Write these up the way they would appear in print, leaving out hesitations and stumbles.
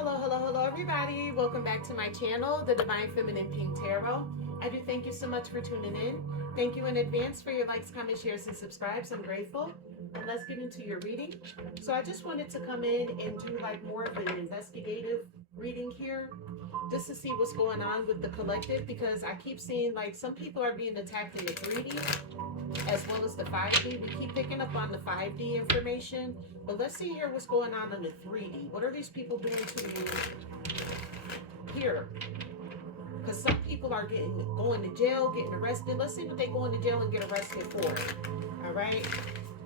Hello, everybody. Welcome back to my channel, The Divine Feminine Pink Tarot. I do thank you so much for tuning in. Thank you in advance for your likes, comments, shares, and subscribes. I'm grateful. And let's get into your reading. So I just wanted to come in and do like more of an investigative reading here, just to see what's going on with the collective, because I keep seeing like some people are being attacked in the 3D as well as the 5D. We keep picking up on the 5D information, but let's see here what's going on in the 3D. What are these people doing to you here? Because some people are going to jail, getting arrested. Let's see what they go into jail and get arrested for. All right.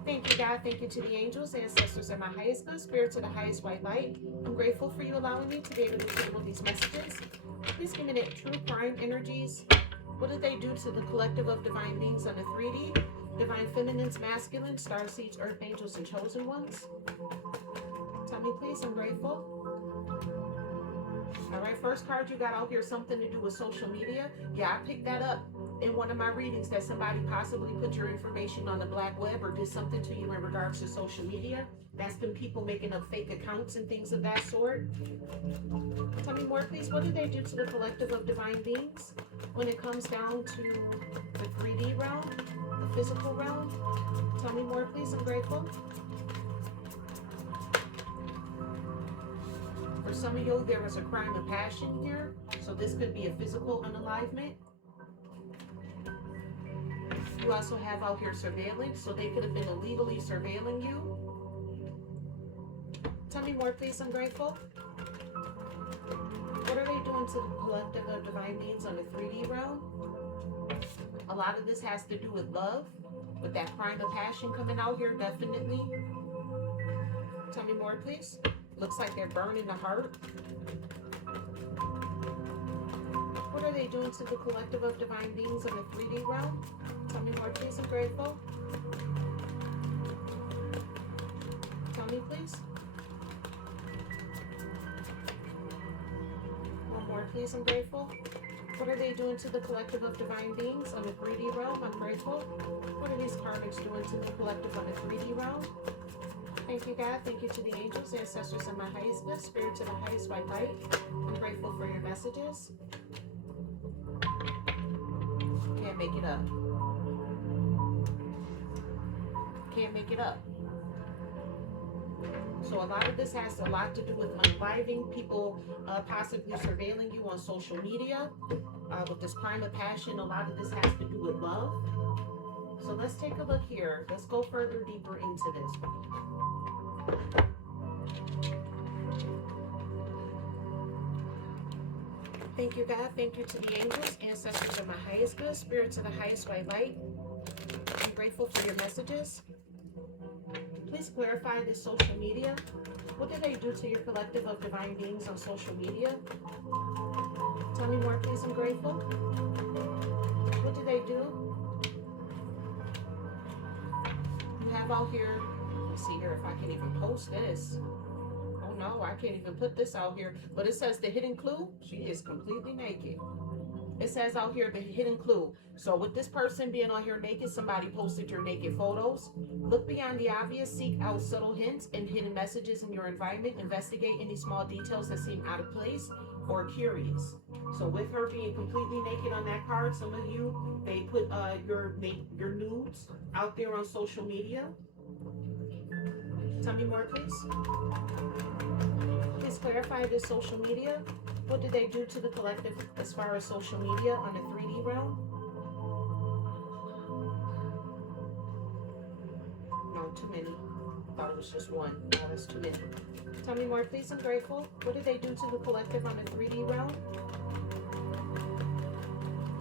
Thank you, God. Thank you to the angels, ancestors, and my highest good, spirit to the highest white light. I'm grateful for you allowing me to be able to table these messages. Please give me that true prime energies. What do they do to the collective of divine beings on the 3D? Divine feminines, masculine, star seeds, earth angels, and chosen ones. Tell me, please. I'm grateful. All right, first card you got out here, something to do with social media. Yeah, I picked that up in one of my readings, that somebody possibly put your information on the black web or did something to you in regards to social media. That's been people making up fake accounts and things of that sort. Tell me more, please. What do they do to the collective of divine beings when it comes down to the 3D realm, the physical realm? Tell me more, please. I'm grateful. For some of you, there was a crime of passion here, so this could be a physical unalivement. You also have out here surveillance, so they could have been illegally surveilling you. Tell me more, please. I'm grateful. What are they doing to the collective of divine beings on the 3D realm? A lot of this has to do with love, with that crime of passion coming out here, definitely. Tell me more, please. Looks like they're burning the heart. What are they doing to the collective of divine beings in the 3D realm? Tell me more, please. I'm grateful. Tell me, please. One more, please. I'm grateful. What are they doing to the collective of divine beings on the 3D realm? I'm grateful. What are these karmics doing to the collective on the 3D realm? Thank you, God. Thank you to the angels, ancestors, and my highest good, spirit to the highest white light. I'm grateful for your messages. Can't make it up. Can't make it up. So a lot of this has a lot to do with unaliving, people possibly surveilling you on social media. With this crime of passion, a lot of this has to do with love. So let's take a look here. Let's go further deeper into this. Thank you, God. Thank you to the angels, ancestors of my highest good, spirit to the highest white light. I'm grateful for your messages. Please clarify this social media. What do they do to your collective of divine beings on social media? Tell me more, please. I'm grateful. What do they do? You have out here, let me see here if I can even post this. Oh no, I can't even put this out here. But it says the hidden clue. She is completely naked. It says out here the hidden clue. So with this person being on here naked, somebody posted your naked photos. Look beyond the obvious, seek out subtle hints and hidden messages in your environment. Investigate any small details that seem out of place or curious. So with her being completely naked on that card, some of you, they put your nudes out there on social media. Tell me more, please. Please clarify this social media. What did they do to the collective as far as social media on the 3D realm? No, too many. Thought it was just one. No, that's too many. Tell me more, please. I'm grateful. What did they do to the collective on the 3D realm?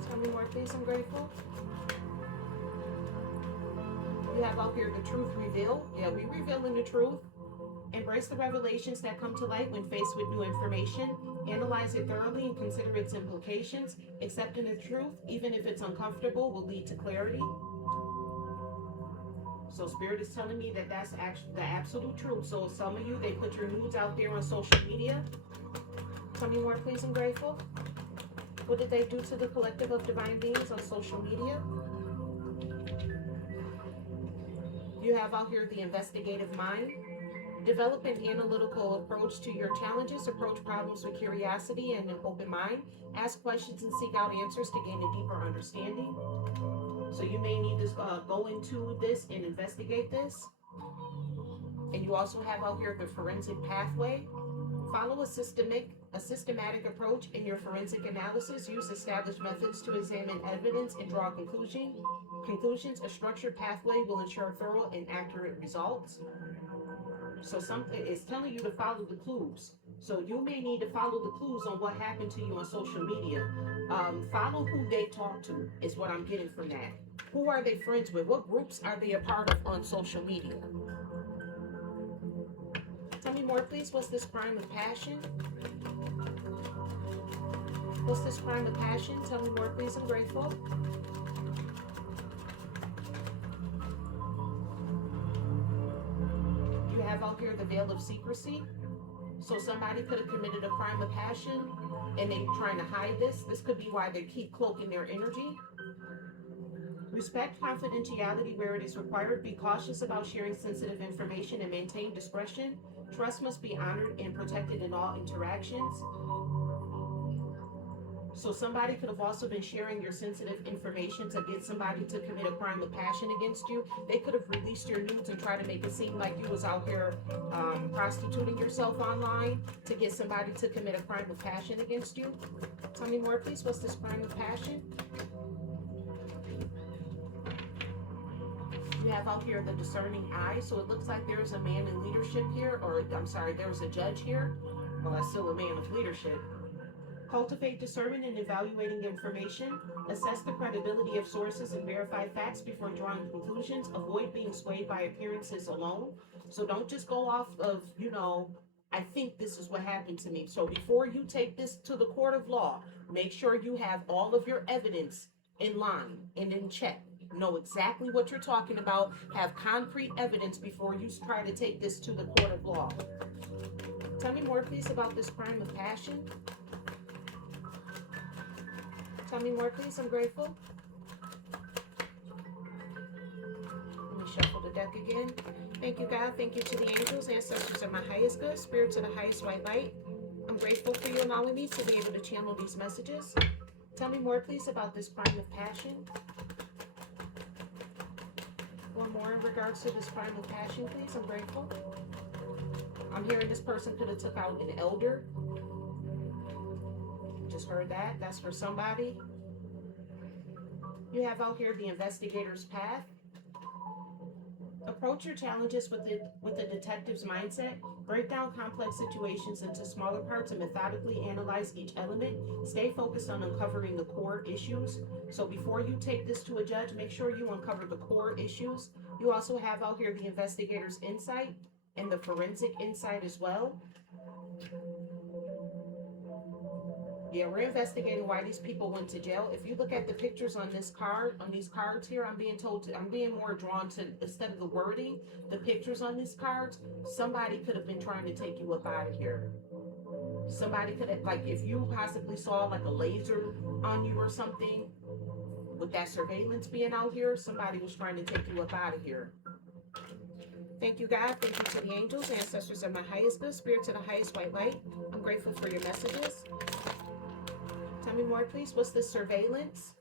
Tell me more, please. I'm grateful. You have out here the truth revealed. Yeah, we revealing the truth. Embrace the revelations that come to light when faced with new information. Analyze it thoroughly and consider its implications. Accepting the truth, even if it's uncomfortable, will lead to clarity. So Spirit is telling me that that's actually the absolute truth. So some of you, they put your nudes out there on social media. Tell me more, please. I'm grateful. What did they do to the collective of divine beings on social media? You have out here the investigative mind. Develop an analytical approach to your challenges. Approach problems with curiosity and an open mind. Ask questions and seek out answers to gain a deeper understanding. So you may need to go into this and investigate this. And you also have out here the forensic pathway. Follow a systematic approach in your forensic analysis. Use established methods to examine evidence and draw conclusions. A structured pathway will ensure thorough and accurate results. So something is telling you to follow the clues. So you may need to follow the clues on what happened to you on social media. Follow who they talk to is what I'm getting from that. Who are they friends with? What groups are they a part of on social media? Tell me more, please. What's this crime of passion? What's this crime of passion? Tell me more, please. I'm grateful. You have out here the veil of secrecy. So somebody could have committed a crime of passion and they're trying to hide this. This could be why they keep cloaking their energy. Respect confidentiality where it is required. Be cautious about sharing sensitive information and maintain discretion. Trust must be honored and protected in all interactions. So somebody could have also been sharing your sensitive information to get somebody to commit a crime of passion against you. They could have released your nudes and tried to make it seem like you was out here prostituting yourself online to get somebody to commit a crime of passion against you. Tell me more, please. What's this crime of passion? You have out here the discerning eye. So it looks like there's a man in leadership here, or I'm sorry, there's a judge here. Well, that's still a man of leadership. Cultivate discernment in evaluating information. Assess the credibility of sources and verify facts before drawing conclusions. Avoid being swayed by appearances alone. So don't just go off of, I think this is what happened to me. So before you take this to the court of law, make sure you have all of your evidence in line and in check. Know exactly what you're talking about. Have concrete evidence before you try to take this to the court of law. Tell me more, please, about this crime of passion. Tell me more, please. I'm grateful. Let me shuffle the deck again. Thank you, God. Thank you to the angels, ancestors of my highest good, spirit to the highest white light. I'm grateful for you allowing me to be able to channel these messages. Tell me more, please, about this crime of passion. One more in regards to this crime of passion, please. I'm grateful. I'm hearing this person could have took out an elder. Just heard that. That's for somebody. You have out here the investigator's path. Approach your challenges with the detective's mindset. Break down complex situations into smaller parts and methodically analyze each element. Stay focused on uncovering the core issues. So before you take this to a judge, make sure you uncover the core issues. You also have out here the investigator's insight and the forensic insight as well. Yeah, we're investigating why these people went to jail. If you look at the pictures on this card, on these cards here, I'm being more drawn to, instead of the wording, the pictures on these cards, somebody could have been trying to take you up out of here. Somebody could have, like, if you possibly saw like a laser on you or something, with that surveillance being out here, somebody was trying to take you up out of here. Thank you, God. Thank you to the angels, ancestors of my highest good, spirit to the highest white light. I'm grateful for your messages. Tell me more, please. What's this surveillance?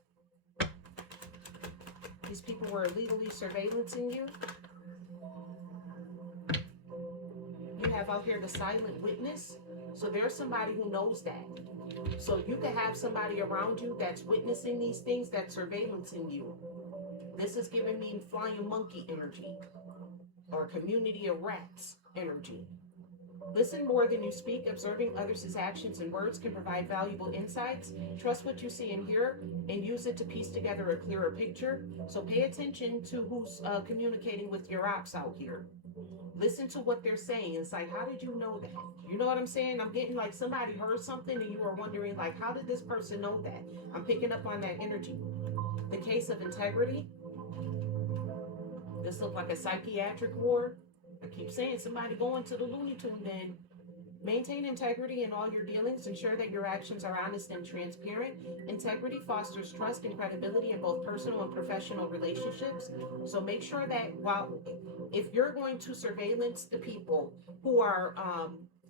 These people were illegally surveillancing you. You have out here the silent witness. So there's somebody who knows that. So you could have somebody around you that's witnessing these things, that's surveillancing you. This is giving me flying monkey energy or community of rats energy. Listen more than you speak. Observing others' actions and words can provide valuable insights. Trust what you see and hear and use it to piece together a clearer picture. So pay attention to who's communicating with your ops out here. Listen to what they're saying. It's like, how did you know that? You know what I'm saying? I'm getting like somebody heard something and you are wondering, like, how did this person know that? I'm picking up on that energy. The case of integrity. This looks like a psychiatric ward. I keep saying somebody going to the Looney Tune den. Maintain integrity in all your dealings. Ensure that your actions are honest and transparent. Integrity fosters trust and credibility in both personal and professional relationships. So make sure that while if you're going to surveillance the people who are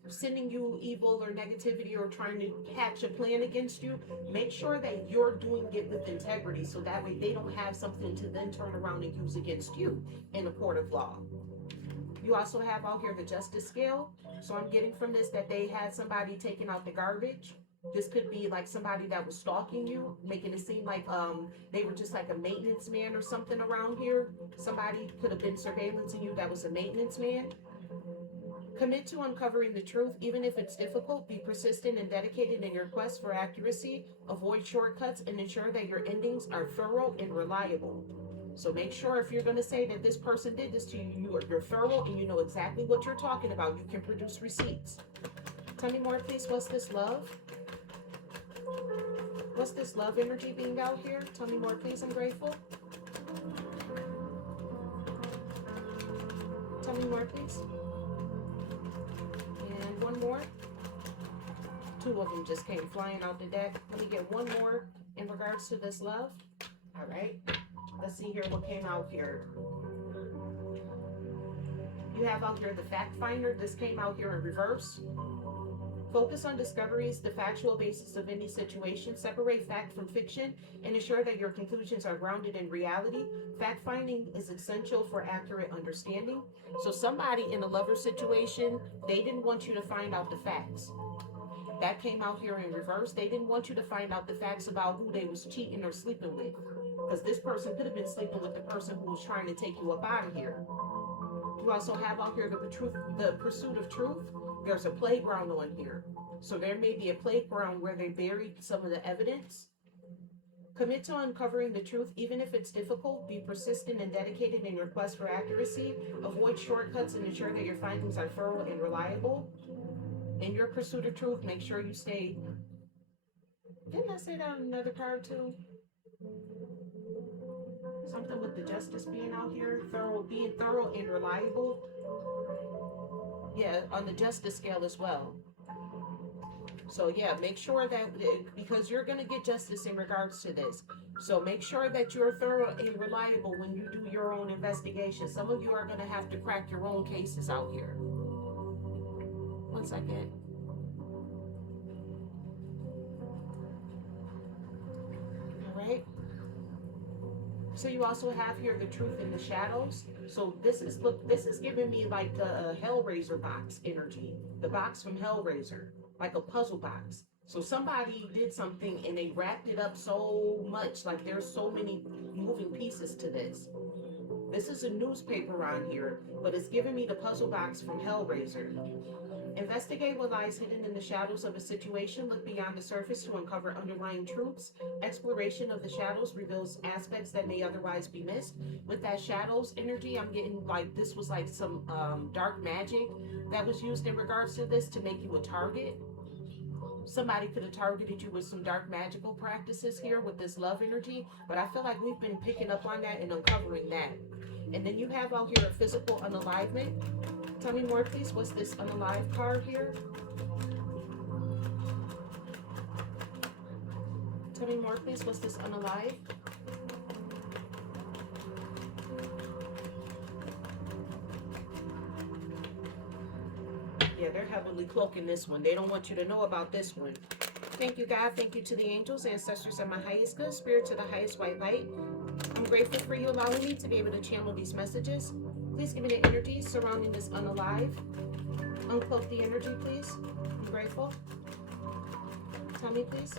sending you evil or negativity or trying to hatch a plan against you, make sure that you're doing it with integrity, so that way they don't have something to then turn around and use against you in a court of law. You also have out here the justice scale. So I'm getting from this that they had somebody taking out the garbage. This could be like somebody that was stalking you, making it seem like they were just like a maintenance man or something around here. Somebody could have been surveillancing you that was a maintenance man. Commit to uncovering the truth, even if it's difficult. Be persistent and dedicated in your quest for accuracy. Avoid shortcuts and ensure that your endings are thorough and reliable. So make sure if you're going to say that this person did this to you, you're thorough and you know exactly what you're talking about. You can produce receipts. Tell me more, please. What's this love? What's this love energy being out here? Tell me more, please. I'm grateful. Tell me more, please. And one more. Two of them just came flying out the deck. Let me get one more in regards to this love. All right. Let's see here what came out here. You have out here the fact finder. This came out here in reverse. Focus on discoveries, the factual basis of any situation. Separate fact from fiction and ensure that your conclusions are grounded in reality. Fact finding is essential for accurate understanding. So somebody in a lover situation, they didn't want you to find out the facts. That came out here in reverse. They didn't want you to find out the facts about who they was cheating or sleeping with. Because this person could have been sleeping with the person who was trying to take you up out of here. You also have out here the pursuit of truth. There's a playground on here. So there may be a playground where they buried some of the evidence. Commit to uncovering the truth, even if it's difficult. Be persistent and dedicated in your quest for accuracy. Avoid shortcuts and ensure that your findings are thorough and reliable. In your pursuit of truth, make sure you stay. Didn't I say that on another card too? Something with the justice being out here, being thorough and reliable. Yeah, on the justice scale as well. So yeah, make sure that, because you're going to get justice in regards to this. So make sure that you're thorough and reliable when you do your own investigation. Some of you are going to have to crack your own cases out here. 1 second. All right. So you also have here the truth in the shadows. So this is giving me like the Hellraiser box energy, the box from Hellraiser, like a puzzle box. So somebody did something and they wrapped it up so much, like there's so many moving pieces to this. This is a newspaper on here, but it's giving me the puzzle box from Hellraiser. Investigate what lies hidden in the shadows of a situation. Look beyond the surface to uncover underlying truths. Exploration of the shadows reveals aspects that may otherwise be missed. With that shadows energy, I'm getting like this was like some dark magic that was used in regards to this to make you a target. Somebody could have targeted you with some dark magical practices here with this love energy, but I feel like we've been picking up on that and uncovering that. And then you have out here a physical unalivement. Tell me more, please. What's this unalive card here? Tell me more, please. What's this unalive? Yeah, they're heavily cloaking this one. They don't want you to know about this one. Thank you, God. Thank you to the angels, ancestors, and my highest good, spirit to the highest white light. I'm grateful for you allowing me to be able to channel these messages. Please give me the energy surrounding this unalive. Uncloak the energy, please. I'm grateful. Tell me, please.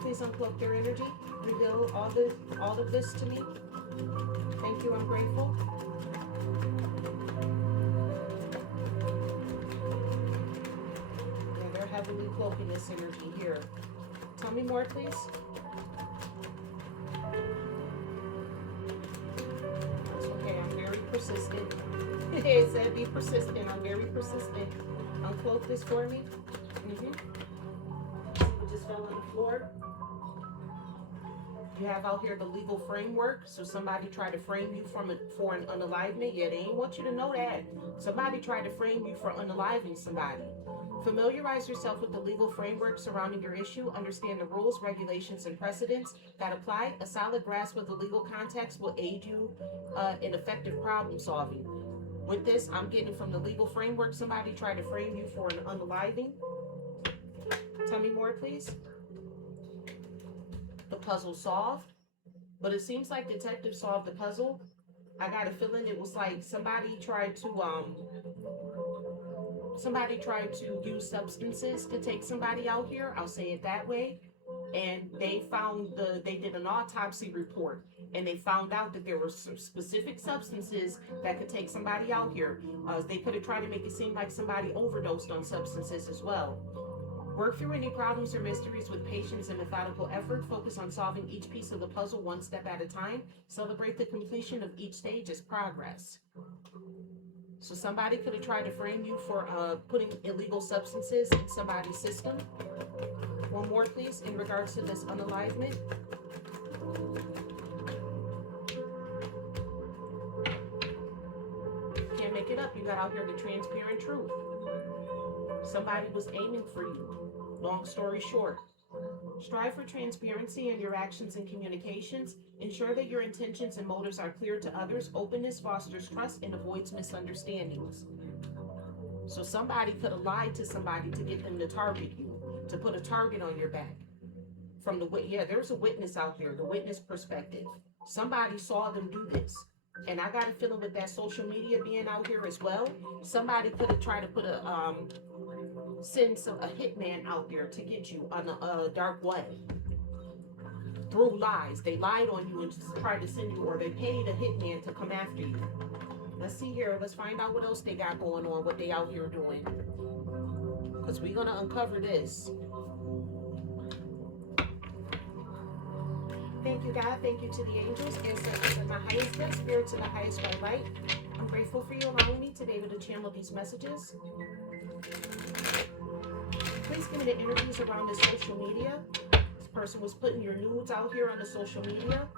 Please uncloak their energy. Reveal all of this to me. Thank you. I'm grateful. Yeah, they're heavily cloaking this energy here. Tell me more, please. Persistent. It said be persistent. I'm very persistent. Uncloak this for me. See what just fell on the floor. You have out here the legal framework. So somebody tried to frame you for an unalivement. Yeah, they ain't want you to know that. Somebody tried to frame you for unaliving somebody. Familiarize yourself with the legal framework surrounding your issue. Understand the rules, regulations, and precedents that apply. A solid grasp of the legal context will aid you in effective problem solving. With this, I'm getting from the legal framework. Somebody tried to frame you for an unaliving. Tell me more, please. The puzzle solved. But it seems like detective solved the puzzle. I got a feeling it was like somebody tried to use substances to take somebody out here. I'll say it that way. And they did an autopsy report, and they found out that there were some specific substances that could take somebody out here. They could have tried to make it seem like somebody overdosed on substances as well. Work through any problems or mysteries with patience and methodical effort. Focus on solving each piece of the puzzle one step at a time. Celebrate the completion of each stage as progress. So somebody could have tried to frame you for putting illegal substances in somebody's system. One more, please, in regards to this unalivement. Can't make it up. You got out here the transparent truth. Somebody was aiming for you. Long story short, strive for transparency in your actions and communications. Ensure that your intentions and motives are clear to others. Openness fosters trust and avoids misunderstandings. So somebody could have lied to somebody to get them to target you, to put a target on your back. There's a witness out there, the witness perspective. Somebody saw them do this. And I got a feeling with that social media being out here as well, somebody could have tried to put a hitman out there to get you on a dark web through lies. They lied on you and tried to send you, or they paid a hitman to come after you. Let's see here. Let's find out what else they got going on, what they out here doing. Because we're going to uncover this. Thank you, God. Thank you to the angels, ancestors, and my highest good spirits, and the highest white light. I'm grateful for you allowing me to be able to channel these messages. Please give me the energies around the social media. This person was putting your nudes out here on the social media.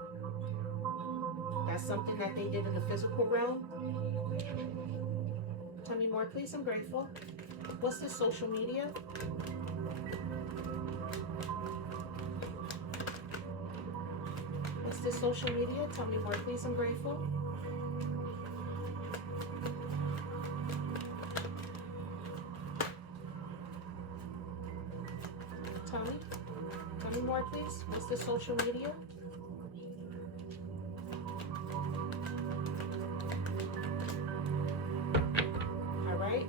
That's something that they did in the physical realm. Tell me more, please. I'm grateful. What's this social media? What's this social media? Tell me more, please. I'm grateful. Tell me more, please. What's this social media? All right.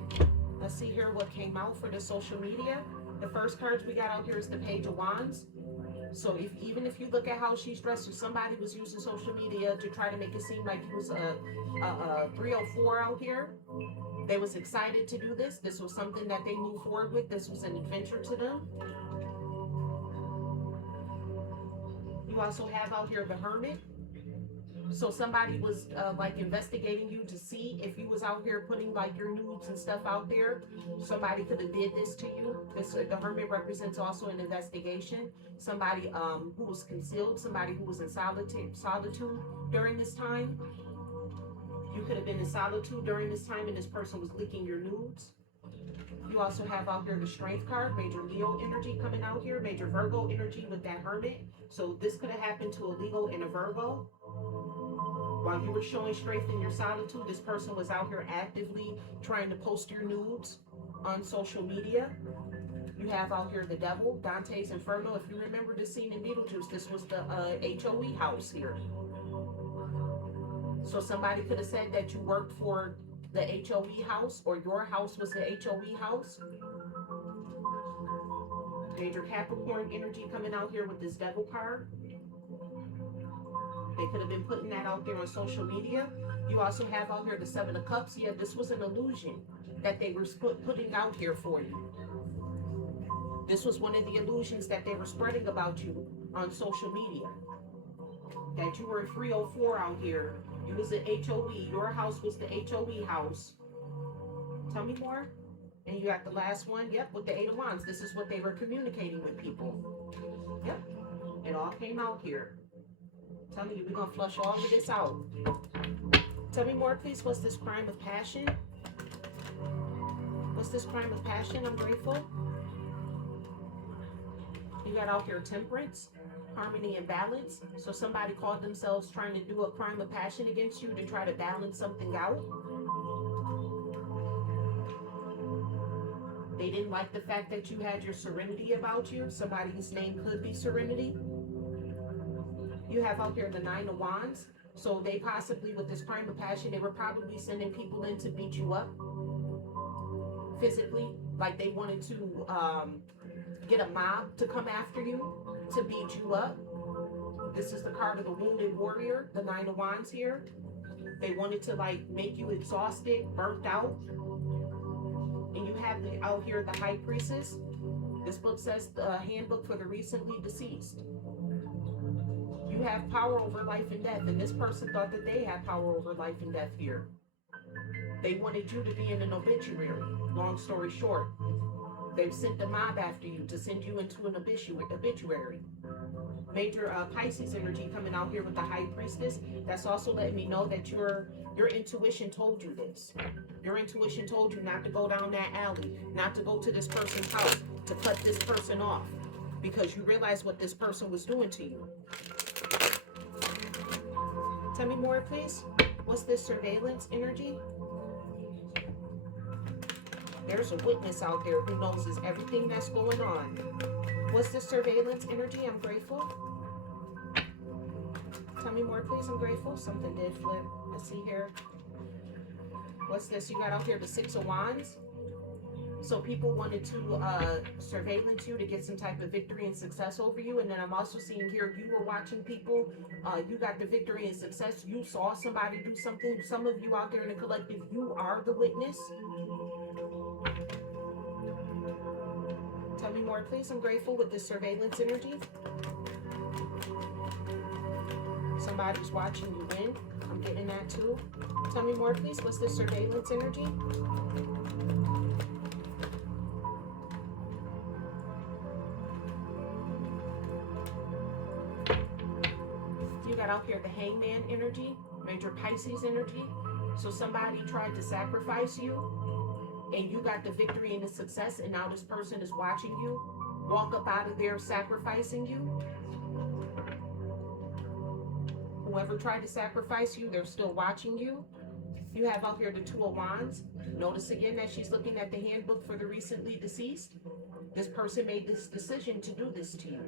Let's see here what came out for the social media. The first cards we got out here is the Page of Wands. So even if you look at how she's dressed, if somebody was using social media to try to make it seem like it was a 304 out here, they was excited to do this. This was something that they moved forward with. This was an adventure to them. You also have out here the Hermit. So somebody was like investigating you to see if you was out here putting like your nudes and stuff out there. Somebody could have did this to you. The Hermit represents also an investigation. Somebody who was concealed, somebody who was in solitude during this time. You could have been in solitude during this time and this person was leaking your nudes. You also have out here the Strength card, Major Leo energy coming out here, Major Virgo energy with that Hermit. So this could have happened to a Leo and a Virgo. While you were showing strength in your solitude, this person was out here actively trying to post your nudes on social media. You have out here the Devil, Dante's Inferno. If you remember the scene in Beetlejuice, this was the HOE house here. So somebody could have said that you worked for the HOE house, or your house was the HOE house. Major Capricorn energy coming out here with this Devil card. They could have been putting that out there on social media. You also have out here the Seven of Cups. Yeah, this was an illusion that they were putting out here for you. This was one of the illusions that they were spreading about you on social media. That you were a 304 out here. You was an HOE. Your house was the HOE house. Tell me more. And you got the last one. Yep, with the Eight of Wands. This is what they were communicating with people. Yep. It all came out here. Telling you, we're going to flush all of this out. Tell me more, please. What's this crime of passion? What's this crime of passion? I'm grateful. You got out here temperance, harmony, and balance. So somebody called themselves trying to do a crime of passion against you to try to balance something out. They didn't like the fact that you had your serenity about you. Somebody's name could be Serenity. You have out here the Nine of Wands. So they possibly, with this crime of passion, they were probably sending people in to beat you up physically. Like they wanted to get a mob to come after you, to beat you up. This is the card of the Wounded Warrior, the Nine of Wands here. They wanted to like make you exhausted, burnt out. And you have out here the High Priestess. This book says the handbook for the recently deceased. You have power over life and death, and this person thought that they had power over life and death here. They wanted you to be in an obituary. Long story short, they've sent the mob after you to send you into an obituary. Major Pisces energy coming out here with the High Priestess. That's also letting me know that your intuition told you this. Your intuition told you not to go down that alley, not to go to this person's house, to cut this person off, because you realized what this person was doing to you. Tell me more, please. What's this surveillance energy? There's a witness out there who knows everything that's going on. What's this surveillance energy? I'm grateful. Tell me more, please. I'm grateful. Something did flip. Let's see here. What's this? You got out here the Six of Wands. So people wanted to surveillance you to get some type of victory and success over you. And then I'm also seeing here, you were watching people. You got the victory and success. You saw somebody do something. Some of you out there in the collective, you are the witness. Tell me more, please. I'm grateful with this surveillance energy. Somebody's watching you win. I'm getting that too. Tell me more, please. What's this surveillance energy? You got out here the Hangman energy, Major Pisces energy. So somebody tried to sacrifice you, and you got the victory and the success, and now this person is watching you walk up out of there sacrificing you. Whoever tried to sacrifice you, they're still watching you. You have out here the Two of Wands. Notice again that she's looking at the handbook for the recently deceased. This person made this decision to do this to you.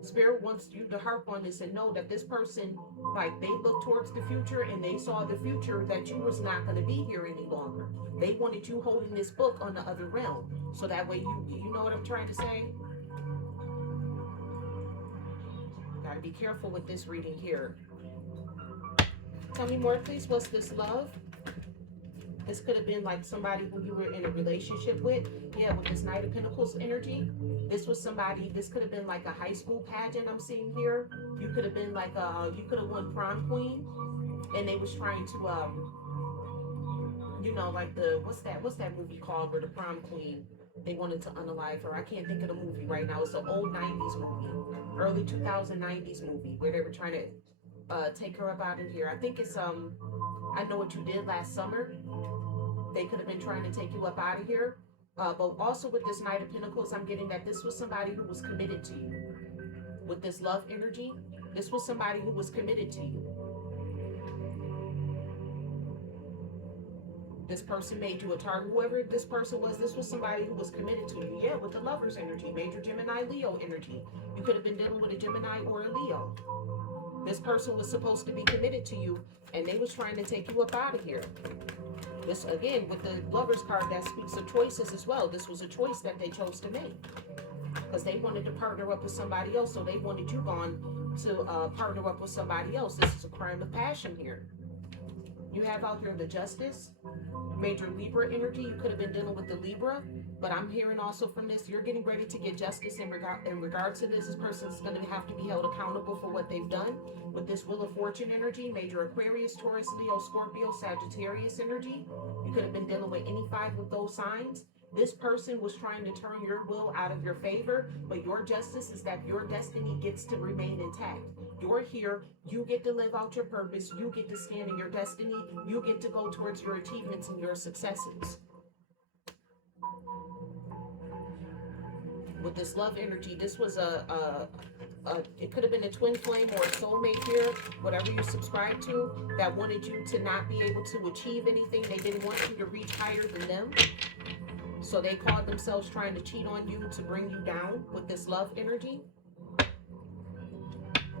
Spirit wants you to harp on this and know that this person, like, they looked towards the future and they saw the future that you was not going to be here any longer. They wanted you holding this book on the other realm. So that way you know what I'm trying to say? Gotta be careful with this reading here. Tell me more, please. What's this love? This could have been like somebody who you were in a relationship with. Yeah, with this Knight of Pentacles energy. This was somebody, this could have been like a high school pageant I'm seeing here. You could have been like you could have won prom queen. And they was trying to, you know, like what's that movie called where the prom queen, they wanted to unalive her. I can't think of the movie right now. It's an old 90s movie, early 2090s movie where they were trying to take her up out of here. I think it's, I Know What You Did Last Summer. They could have been trying to take you up out of here. But also with this Knight of Pentacles, I'm getting that this was somebody who was committed to you. With this love energy, this was somebody who was committed to you. This person made you a target. Whoever this person was, this was somebody who was committed to you. Yeah, with the Lover's energy, Major Gemini, Leo energy. You could have been dealing with a Gemini or a Leo. This person was supposed to be committed to you, and they was trying to take you up out of here. This, again, with the Lover's card, that speaks of choices as well. This was a choice that they chose to make because they wanted to partner up with somebody else, so they wanted you gone to partner up with somebody else. This is a crime of passion here. You have out here the Justice, Major Libra energy. You could have been dealing with the Libra, but I'm hearing also from this, you're getting ready to get justice in regard to this. This person's going to have to be held accountable for what they've done. With this Wheel of Fortune energy, Major Aquarius, Taurus, Leo, Scorpio, Sagittarius energy. You could have been dealing with any 5 of those signs. This person was trying to turn your will out of your favor, but your justice is that your destiny gets to remain intact. You're here, you get to live out your purpose, you get to stand in your destiny, you get to go towards your achievements and your successes. With this love energy, this was it could have been a twin flame or a soulmate here, whatever you subscribe to, that wanted you to not be able to achieve anything. They didn't want you to reach higher than them. So they called themselves trying to cheat on you to bring you down with this love energy.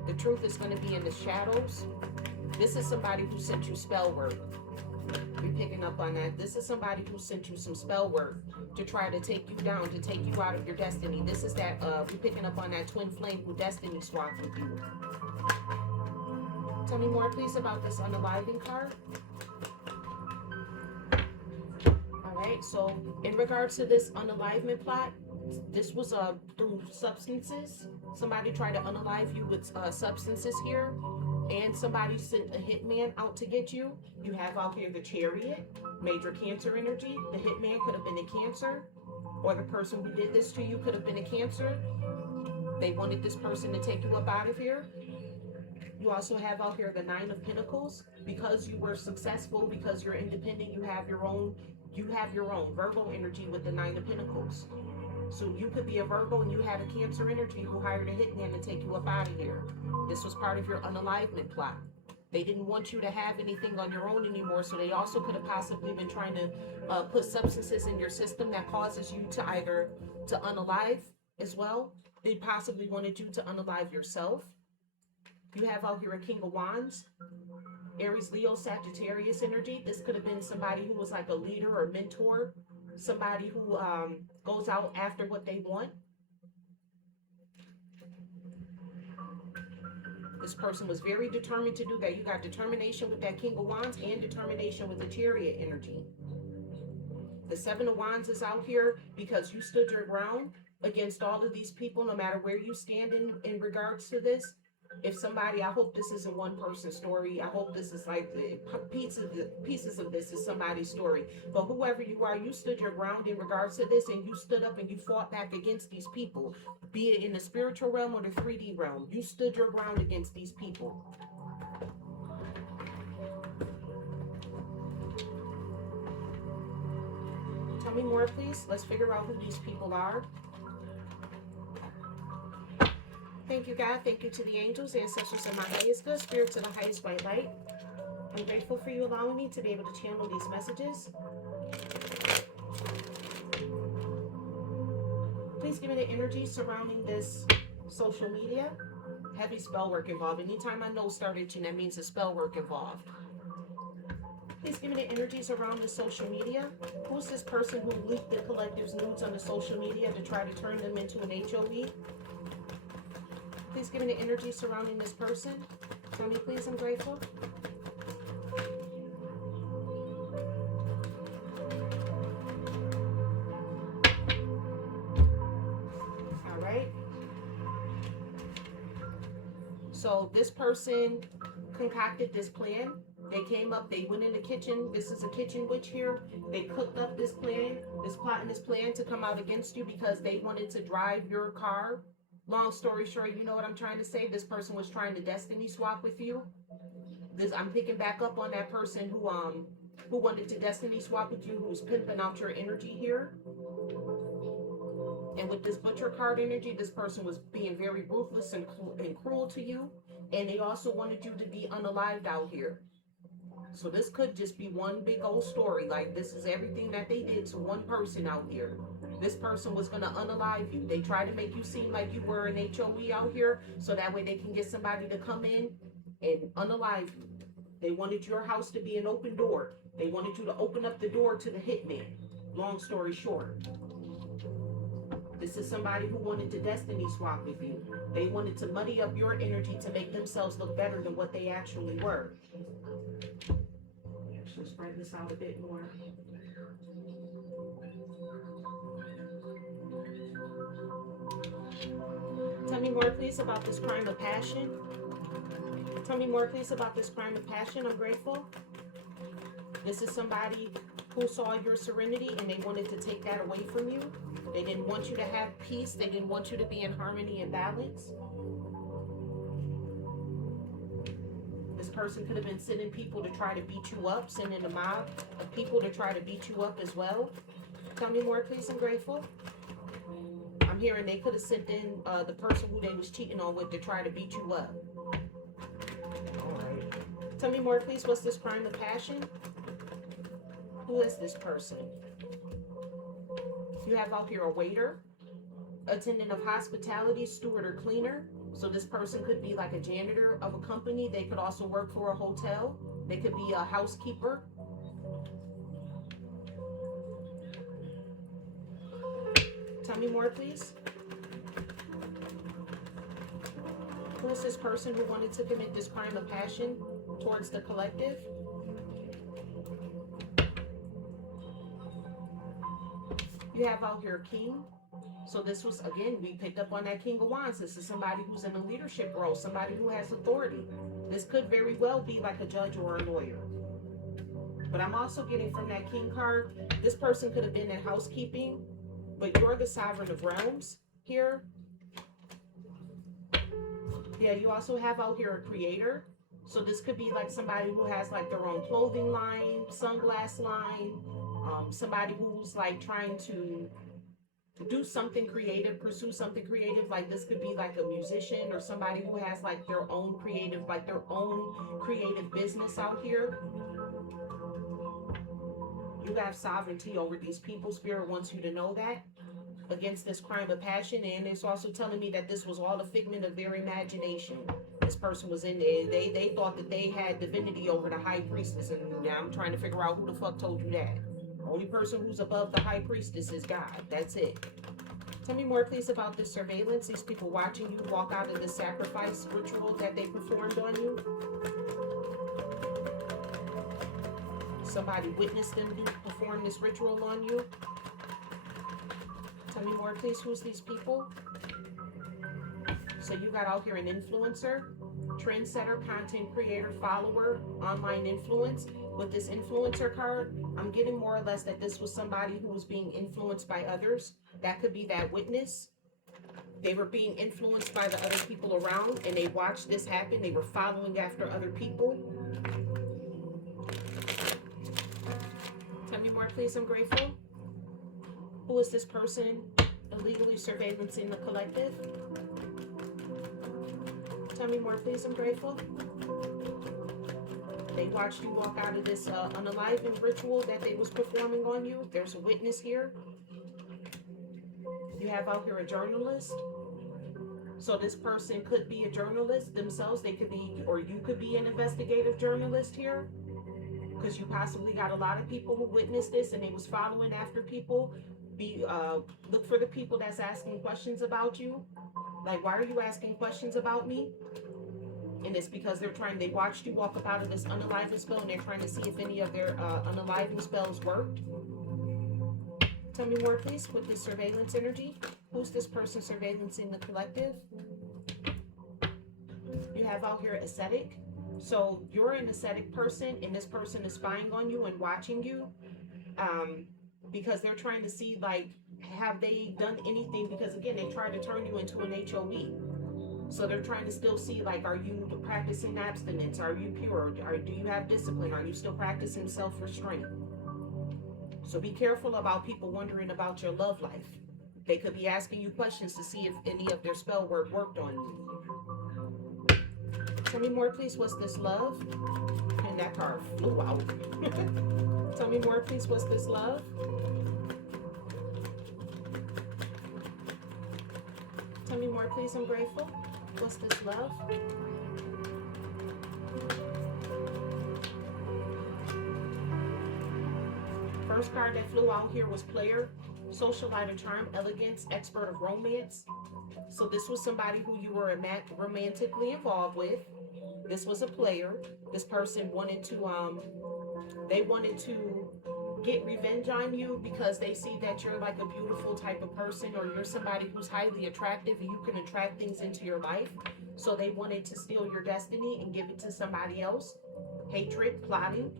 The truth is going to be in the shadows. This is somebody who sent you spell work. You're picking up on that. This is somebody who sent you some spell work to try to take you down, to take you out of your destiny. This is that, we're picking up on that twin flame who destiny swapped with you. Tell me more, please, about this unaliving card. All right, so in regards to this unalivement plot, this was through substances. Somebody tried to unalive you with substances here, and somebody sent a hitman out to get you. You have out here the Chariot, major Cancer energy. The hitman could have been a Cancer, or the person who did this to you could have been a Cancer. They wanted this person to take you up out of here. You also have out here the Nine of Pentacles. Because you were successful, because you're independent, you have your own Virgo energy with the Nine of Pentacles. So you could be a Virgo and you had a Cancer energy who hired a hitman to take you up out of here. This was part of your unalivement plot. They didn't want you to have anything on your own anymore, so they also could have possibly been trying to put substances in your system that causes you to either to unalive as well. They possibly wanted you to unalive yourself. You have out here a King of Wands, Aries, Leo, Sagittarius energy. This could have been somebody who was like a leader or mentor, somebody who goes out after what they want. This person was very determined to do that. You got determination with that King of Wands and determination with the Chariot energy. The Seven of Wands is out here because you stood your ground against all of these people, no matter where you stand in regards to this. If somebody, I hope this isn't one person's story. I hope this is like the pieces of this is somebody's story. But whoever you are, you stood your ground in regards to this, and you stood up and you fought back against these people, be it in the spiritual realm or the 3D realm. You stood your ground against these people. Tell me more, please. Let's figure out who these people are. Thank you, God. Thank you to the angels, the ancestors of my highest good, spirits of the highest white light. I'm grateful for you allowing me to be able to channel these messages. Please give me the energy surrounding this social media. Heavy spell work involved. Anytime I know start itching, that means a spell work involved. Please give me the energies around the social media. Who's this person who leaked the collective's nudes on the social media to try to turn them into an HOE? Please give me the energy surrounding this person. Tell me, please, I'm grateful. All right. So this person concocted this plan. They came up, they went in the kitchen. This is a kitchen witch here. They cooked up this plan, this plot and this plan to come out against you because they wanted to drive your car. Long story short, you know what I'm trying to say? This person was trying to destiny swap with you. I'm picking back up on that person who wanted to destiny swap with you, who's pimping out your energy here. And with this butcher card energy, this person was being very ruthless and cruel to you. And they also wanted you to be unalived out here. So this could just be one big old story. Like, this is everything that they did to one person out here. This person was going to unalive you. They tried to make you seem like you were an HOE out here, so that way they can get somebody to come in and unalive you. They wanted your house to be an open door. They wanted you to open up the door to the hitman. Long story short. This is somebody who wanted to destiny swap with you. They wanted to muddy up your energy to make themselves look better than what they actually were. Actually, spread this out a bit more. Tell me more, please, about this crime of passion. Tell me more, please, about this crime of passion. I'm grateful. This is somebody who saw your serenity and they wanted to take that away from you. They didn't want you to have peace. They didn't want you to be in harmony and balance. This person could have been sending people to try to beat you up, sending a mob of people to try to beat you up as well. Tell me more, please. I'm grateful. I'm hearing they could have sent in the person who they was cheating on with to try to beat you up. All right. Tell me more, please. What's this crime of passion? Who is this person? You have out here a waiter, attendant of hospitality, steward or cleaner. So this person could be like a janitor of a company. They could also work for a hotel. They could be a housekeeper. Tell me more, please. Who is this person who wanted to commit this crime of passion towards the collective? You have out here a king. So this was, again, we picked up on that King of Wands. This is somebody who's in a leadership role, somebody who has authority. This could very well be like a judge or a lawyer. But I'm also getting from that King card, this person could have been in housekeeping, but you're the sovereign of realms here. Yeah, you also have out here a creator. So this could be like somebody who has like their own clothing line, sunglass line, somebody who's like trying to do something creative, pursue something creative. Like this could be like a musician or somebody who has like their own creative business out here. You have sovereignty over these people. Spirit wants you to know that against this crime of passion. And it's also telling me that this was all a figment of their imagination. This person was in there. They thought that they had divinity over the high priestess. And now I'm trying to figure out who the fuck told you that. Only person who's above the high priestess is God. That's it. Tell me more, please, about this surveillance. These people watching you walk out of the sacrifice ritual that they performed on you. Somebody witnessed them perform this ritual on you. Tell me more, please. Who's these people? So you got out here an influencer, trendsetter, content creator, follower, online influence. With this influencer card, I'm getting more or less that this was somebody who was being influenced by others. That could be that witness. They were being influenced by the other people around and they watched this happen. They were following after other people. Tell me more, please. I'm grateful. Who is this person illegally surveillancing the collective? Tell me more, please. I'm grateful. They watched you walk out of this unaliving ritual that they was performing on you. There's a witness here. You have out here a journalist. So this person could be a journalist themselves. They could be, or you could be an investigative journalist here. Because you possibly got a lot of people who witnessed this and they was following after people. Look for the people that's asking questions about you. Like, why are you asking questions about me? And it's because they watched you walk up out of this unaliving spell and they're trying to see if any of their unaliving spells worked. Tell me more, please, with this surveillance energy. Who's this person surveillancing the collective? You have out here ascetic. So you're an ascetic person and this person is spying on you and watching you because they're trying to see, like, have they done anything? Because again, they tried to turn you into an HOE. So they're trying to still see, like, are you practicing abstinence? Are you pure? Do you have discipline? Are you still practicing self-restraint? So be careful about people wondering about your love life. They could be asking you questions to see if any of their spell work worked on you. Tell me more, please. What's this love? And that card flew out. Tell me more, please. What's this love? Tell me more, please. I'm grateful. What's this love? First card that flew out here was player, socialite of charm, elegance, expert of romance. So this was somebody who you were romantically involved with. This was a player. This person wanted to, they wanted to get revenge on you because they see that you're like a beautiful type of person, or you're somebody who's highly attractive and you can attract things into your life. So they wanted to steal your destiny and give it to somebody else. Hatred, plotting.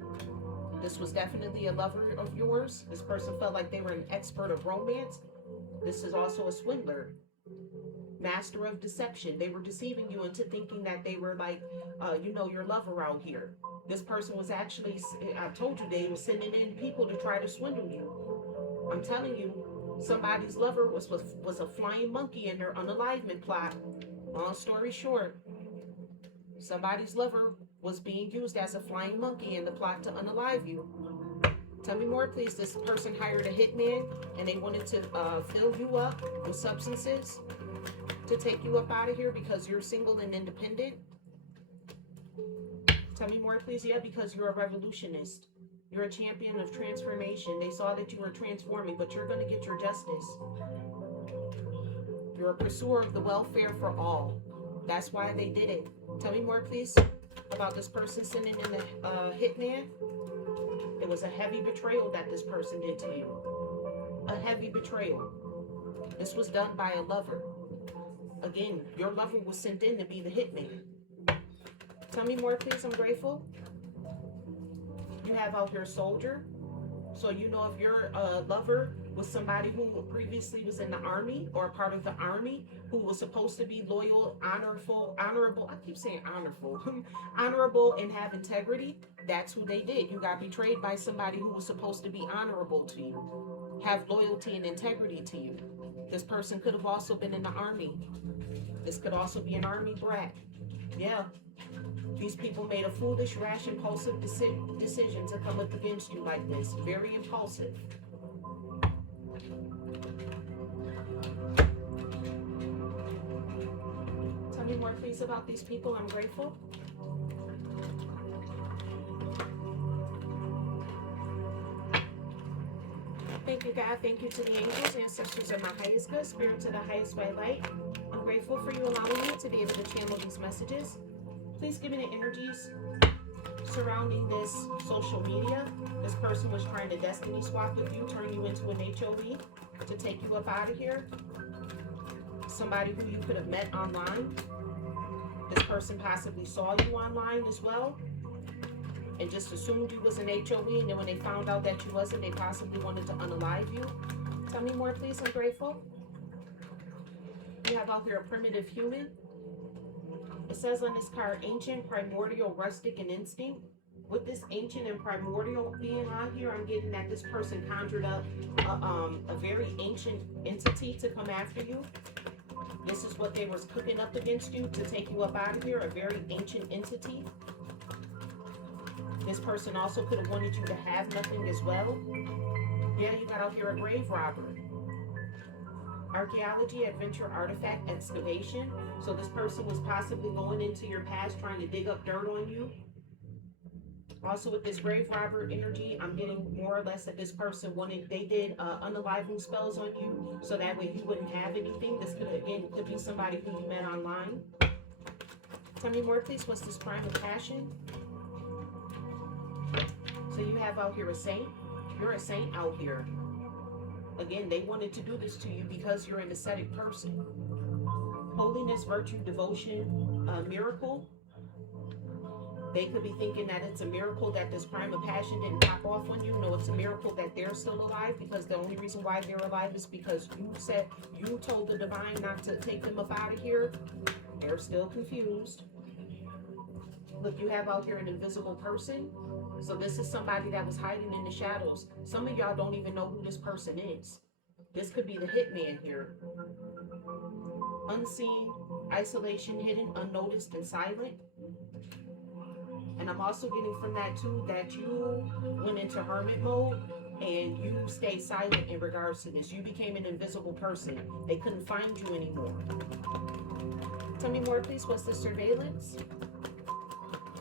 This was definitely a lover of yours. This person felt like they were an expert of romance. This is also a swindler, master of deception. They were deceiving you into thinking that they were like, your lover out here. This person was actually, I told you, they were sending in people to try to swindle you. I'm telling you, somebody's lover was a flying monkey in their unalivement plot. Long story short, somebody's lover was being used as a flying monkey in the plot to unalive you. Tell me more, please. This person hired a hitman and they wanted to fill you up with substances to take you up out of here because you're single and independent. Tell me more, please. Yeah, because you're a revolutionist. You're a champion of transformation. They saw that you were transforming, but you're going to get your justice. You're a pursuer of the welfare for all. That's why they did it. Tell me more, please, about this person sending in the hitman. It was a heavy betrayal that this person did to you. A heavy betrayal. This was done by a lover. Again, your lover was sent in to be the hitman. Tell me more, please. I'm grateful. You have out here soldier. So you know if your lover was somebody who previously was in the army or a part of the army who was supposed to be loyal, honorable, I keep saying honorable, honorable and have integrity, that's who they did. You got betrayed by somebody who was supposed to be honorable to you, have loyalty and integrity to you. This person could have also been in the army. This could also be an army brat. Yeah. These people made a foolish, rash, impulsive decision to come up against you like this. Very impulsive. Tell me more, please, about these people. I'm grateful. Thank you, God. Thank you to the angels, ancestors of my highest good, spirit to the highest white light. I'm grateful for you allowing me to be able to channel these messages. Please give me the energies surrounding this social media. This person was trying to destiny swap with you, turn you into an HOE to take you up out of here. Somebody who you could have met online. This person possibly saw you online as well and just assumed you was an HOE, and then when they found out that you wasn't, they possibly wanted to unalive you. Tell me more, please. I'm grateful. You have out here a primitive human. It says on this card, ancient, primordial, rustic, and instinct. With this ancient and primordial being on here, I'm getting that this person conjured up a very ancient entity to come after you. This is what they was cooking up against you to take you up out of here, a very ancient entity. This person also could have wanted you to have nothing as well. Yeah, you got out here a grave robber. Archaeology, adventure, artifact, excavation. So this person was possibly going into your past trying to dig up dirt on you. Also with this grave robber energy, I'm getting more or less that this person wanted, they did unaliving spells on you so that way you wouldn't have anything. This could be somebody who you met online. Tell me more, please. What's this crime of passion? So you have out here a saint. You're a saint out here. Again, they wanted to do this to you because you're an ascetic person. Holiness, virtue, devotion, miracle. They could be thinking that it's a miracle that this crime of passion didn't pop off on you. No, it's a miracle that they're still alive, because the only reason why they're alive is because you told the divine not to take them up out of here. They're still confused. Look, you have out here an invisible person. So this is somebody that was hiding in the shadows. Some of y'all don't even know who this person is. This could be the hitman here. Unseen, isolation, hidden, unnoticed, and silent. And I'm also getting from that too that you went into hermit mode and you stayed silent in regards to this. You became an invisible person. They couldn't find you anymore. Tell me more, please. What's the surveillance?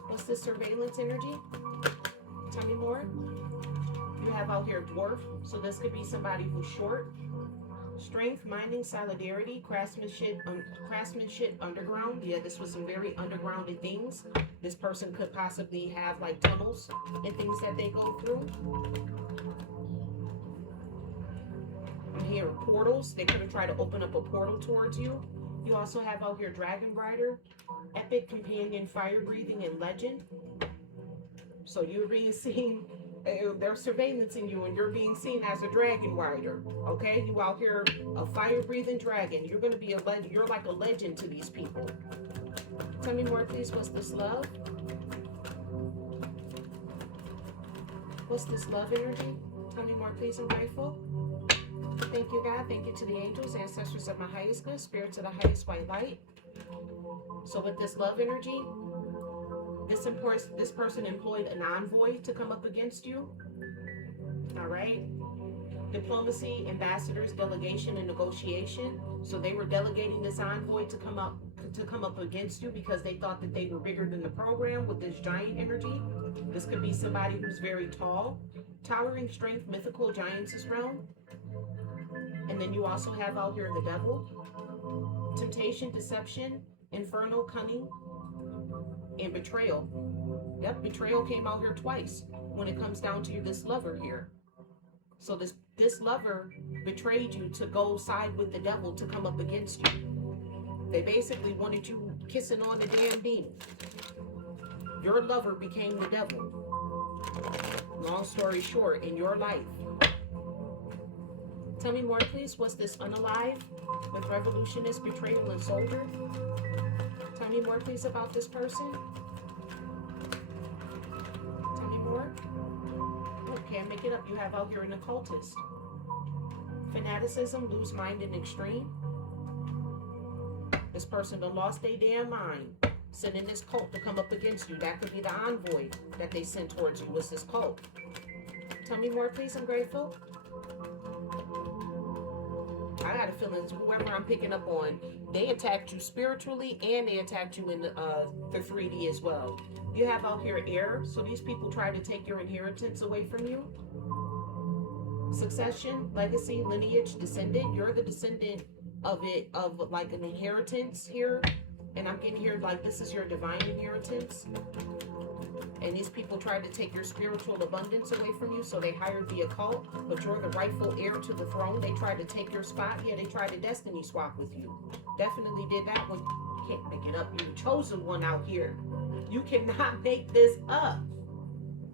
What's the surveillance energy? Tell me more. You have out here dwarf. So this could be somebody who's short. Strength, minding, solidarity, craftsmanship, underground. Yeah, this was some very undergrounded things. This person could possibly have like tunnels and things that they go through. I'm hearing portals. They could have tried to open up a portal towards you. You also have out here dragon rider, epic, companion, fire breathing, and legend. So you're being seen they're surveillancing you, and you're being seen as a dragon rider. Okay, you out here, a fire-breathing dragon. You're gonna be a legend. You're like a legend to these people. Tell me more, please. What's this love? What's this love energy? Tell me more, please. I'm grateful. Thank you, God. Thank you to the angels, ancestors of my highest good, spirits of the highest white light. So with this love energy, this person employed an envoy to come up against you. All right. Diplomacy, ambassadors, delegation, and negotiation. So they were delegating this envoy to come up against you because they thought that they were bigger than the program with this giant energy. This could be somebody who's very tall, towering strength, mythical giantess realm. And then you also have out here the devil, temptation, deception, infernal, cunning, and betrayal. Yep, betrayal came out here twice when it comes down to this lover here. So this lover betrayed you to go side with the devil to come up against you. They basically wanted you kissing on the damn demon. Your lover became the devil. Long story short, in your life. Tell me more, please. What's this unalive with revolutionist, betrayal, and soldier? Tell me more, please, about this person. Tell me more. Oh, can't make it up. You have out here an occultist. Fanaticism, lose mind in extreme. This person done lost their damn mind. Sending this cult to come up against you. That could be the envoy that they sent towards you, was this cult. Tell me more, please. I'm grateful. I got a feeling whoever I'm picking up on, they attacked you spiritually and they attacked you in the 3D as well. You have out here heir, so these people try to take your inheritance away from you. Succession, legacy, lineage, descendant. You're the descendant of it, of like an inheritance here. And I'm getting here like this is your divine inheritance. And these people tried to take your spiritual abundance away from you, so they hired the occult, but you're the rightful heir to the throne. They tried to take your spot. Yeah, they tried to destiny swap with you. Definitely did that one. You can't make it up. You're the chosen one out here. You cannot make this up.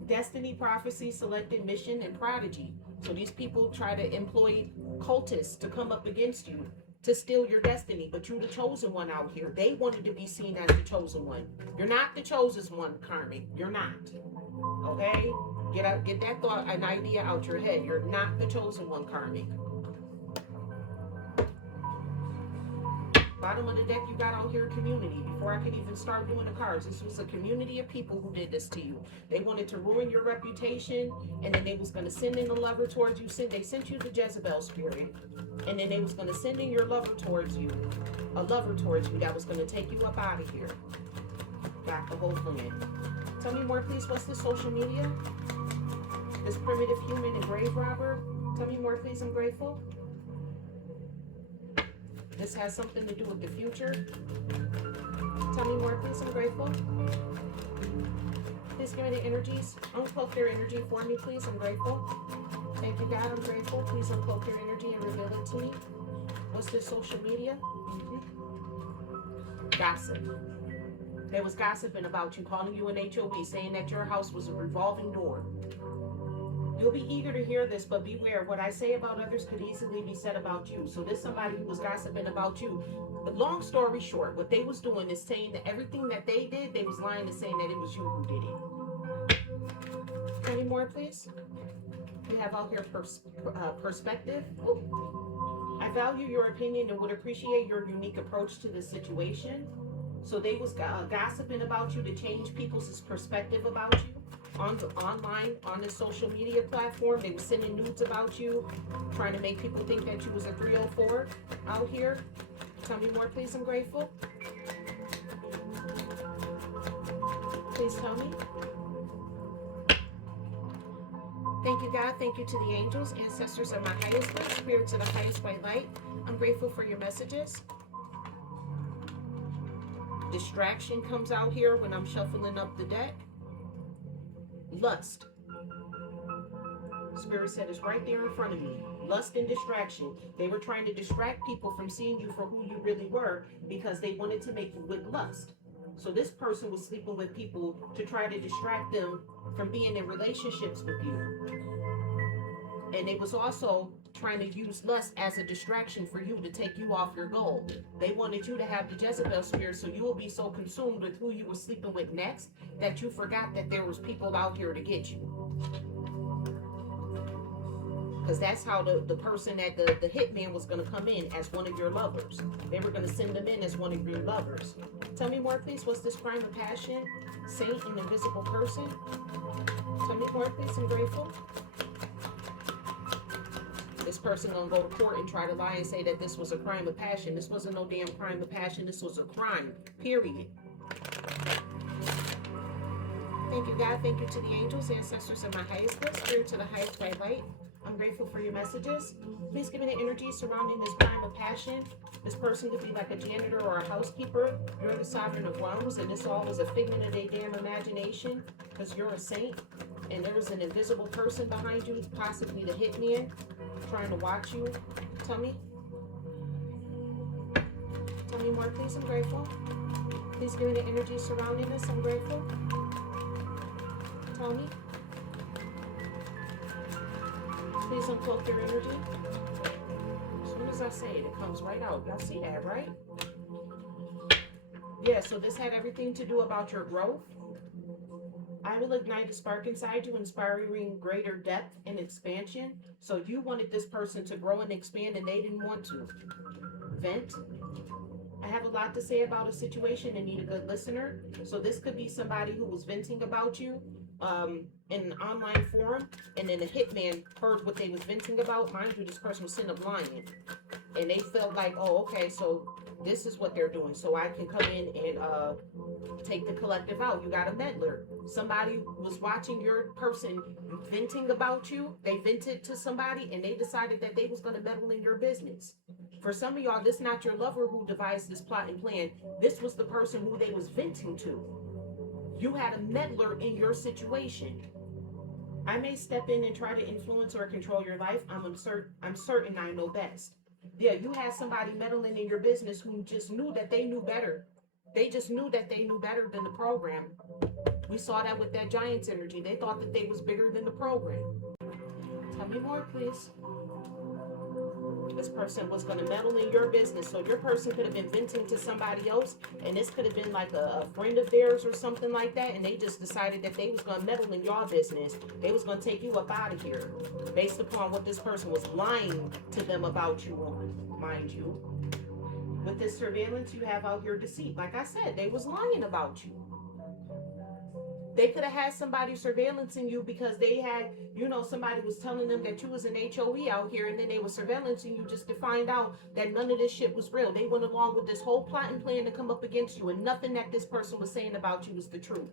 Destiny, prophecy, selected, mission, and prodigy. So these people try to employ cultists to come up against you to steal your destiny, but you're the chosen one out here. They wanted to be seen as the chosen one. You're not the chosen one, Karmic. You're not. Okay? Get that thought, an idea out your head. You're not the chosen one, Karmic. Bottom of the deck, you got out here community. Before I could even start doing the cards, this was a community of people who did this to you. They wanted to ruin your reputation, and then they was going to send in a lover towards you. They sent you the Jezebel spirit, and then they was going to send in your lover towards you, a lover towards you that was going to take you up out of here. Got the whole plan. Tell me more, please. What's the social media? This primitive human and grave robber. Tell me more, please. I'm grateful. This has something to do with the future. Tell me more, please. I'm grateful. Please give me the energies. Uncloak their energy for me, please. I'm grateful. Thank you, God. I'm grateful. Please uncloak your energy and reveal it to me. What's this social media? Gossip. They was gossiping about you, calling you an HOE, saying that your house was a revolving door. You'll be eager to hear this, but beware. What I say about others could easily be said about you. So this somebody who was gossiping about you. But long story short, what they was doing is saying that everything that they did, they was lying and saying that it was you who did it. Any more, please? We have out here perspective. Ooh. I value your opinion and would appreciate your unique approach to this situation. So they was gossiping about you to change people's perspective about you. Online, on this social media platform, they were sending nudes about you, trying to make people think that you was a 304 out here. Tell me more, please. I'm grateful. Please tell me. Thank you, God. Thank you to the angels, ancestors of my highest good, spirits of the highest white light. I'm grateful for your messages. Distraction comes out here when I'm shuffling up the deck. Lust. Spirit said it's right there in front of me. Lust and distraction. They were trying to distract people from seeing you for who you really were because they wanted to make you with lust. So this person was sleeping with people to try to distract them from being in relationships with you. And it was also trying to use lust as a distraction for you to take you off your goal. They wanted you to have the Jezebel spirit, so you will be so consumed with who you were sleeping with next that you forgot that there was people out here to get you. Because that's how the person that the hitman was going to come in as one of your lovers. They were going to send them in as one of your lovers. Tell me more, please. What's this crime of passion? Saint, an invisible person? Tell me more, please. I'm grateful. This person gonna go to court and try to lie and say that this was a crime of passion. This wasn't no damn crime of passion. This was a crime, period. Thank you, God. Thank you to the angels, ancestors of my highest good, spirit to the highest white light. I'm grateful for your messages. Please give me the energy surrounding this crime of passion. This person could be like a janitor or a housekeeper. You're the sovereign of realms, and this all was a figment of their damn imagination because you're a saint. And there was an invisible person behind you, possibly the hitman, trying to watch you. Tell me more, please. I'm grateful. Please give me the energy surrounding this. I'm grateful. Tell me. Please uncloak your energy. As soon as I say it, it comes right out. Y'all see that, right? Yeah, so this had everything to do about your growth. I will ignite a spark inside you, inspiring greater depth and expansion. So you wanted this person to grow and expand, and they didn't want to. Vent. I have a lot to say about a situation and need a good listener. So this could be somebody who was venting about you in an online forum, and then the hitman heard what they was venting about. Mind you, this person was sitting up lying. And they felt like, oh, okay, so this is what they're doing. So I can come in and take the collective out. You got a meddler. Somebody was watching your person venting about you. They vented to somebody and they decided that they was going to meddle in your business. For some of y'all, this not your lover who devised this plot and plan. This was the person who they was venting to. You had a meddler in your situation. I may step in and try to influence or control your life. I'm certain I know best. Yeah, you had somebody meddling in your business who just knew that they knew better. They just knew that they knew better than the program. We saw that with that Giants energy. They thought that they was bigger than the program. Tell me more, please. This person was going to meddle in your business. So your person could have been venting to somebody else, and this could have been like a friend of theirs or something like that, and they just decided that they was going to meddle in your business. They was going to take you up out of here based upon what this person was lying to them about you on, mind you. With this surveillance, you have out here deceit. Like I said, they was lying about you. They could have had somebody surveillancing you because they had, somebody was telling them that you was an HOE out here, and then they were surveillancing you just to find out that none of this shit was real. They went along with this whole plot and plan to come up against you, and nothing that this person was saying about you was the truth.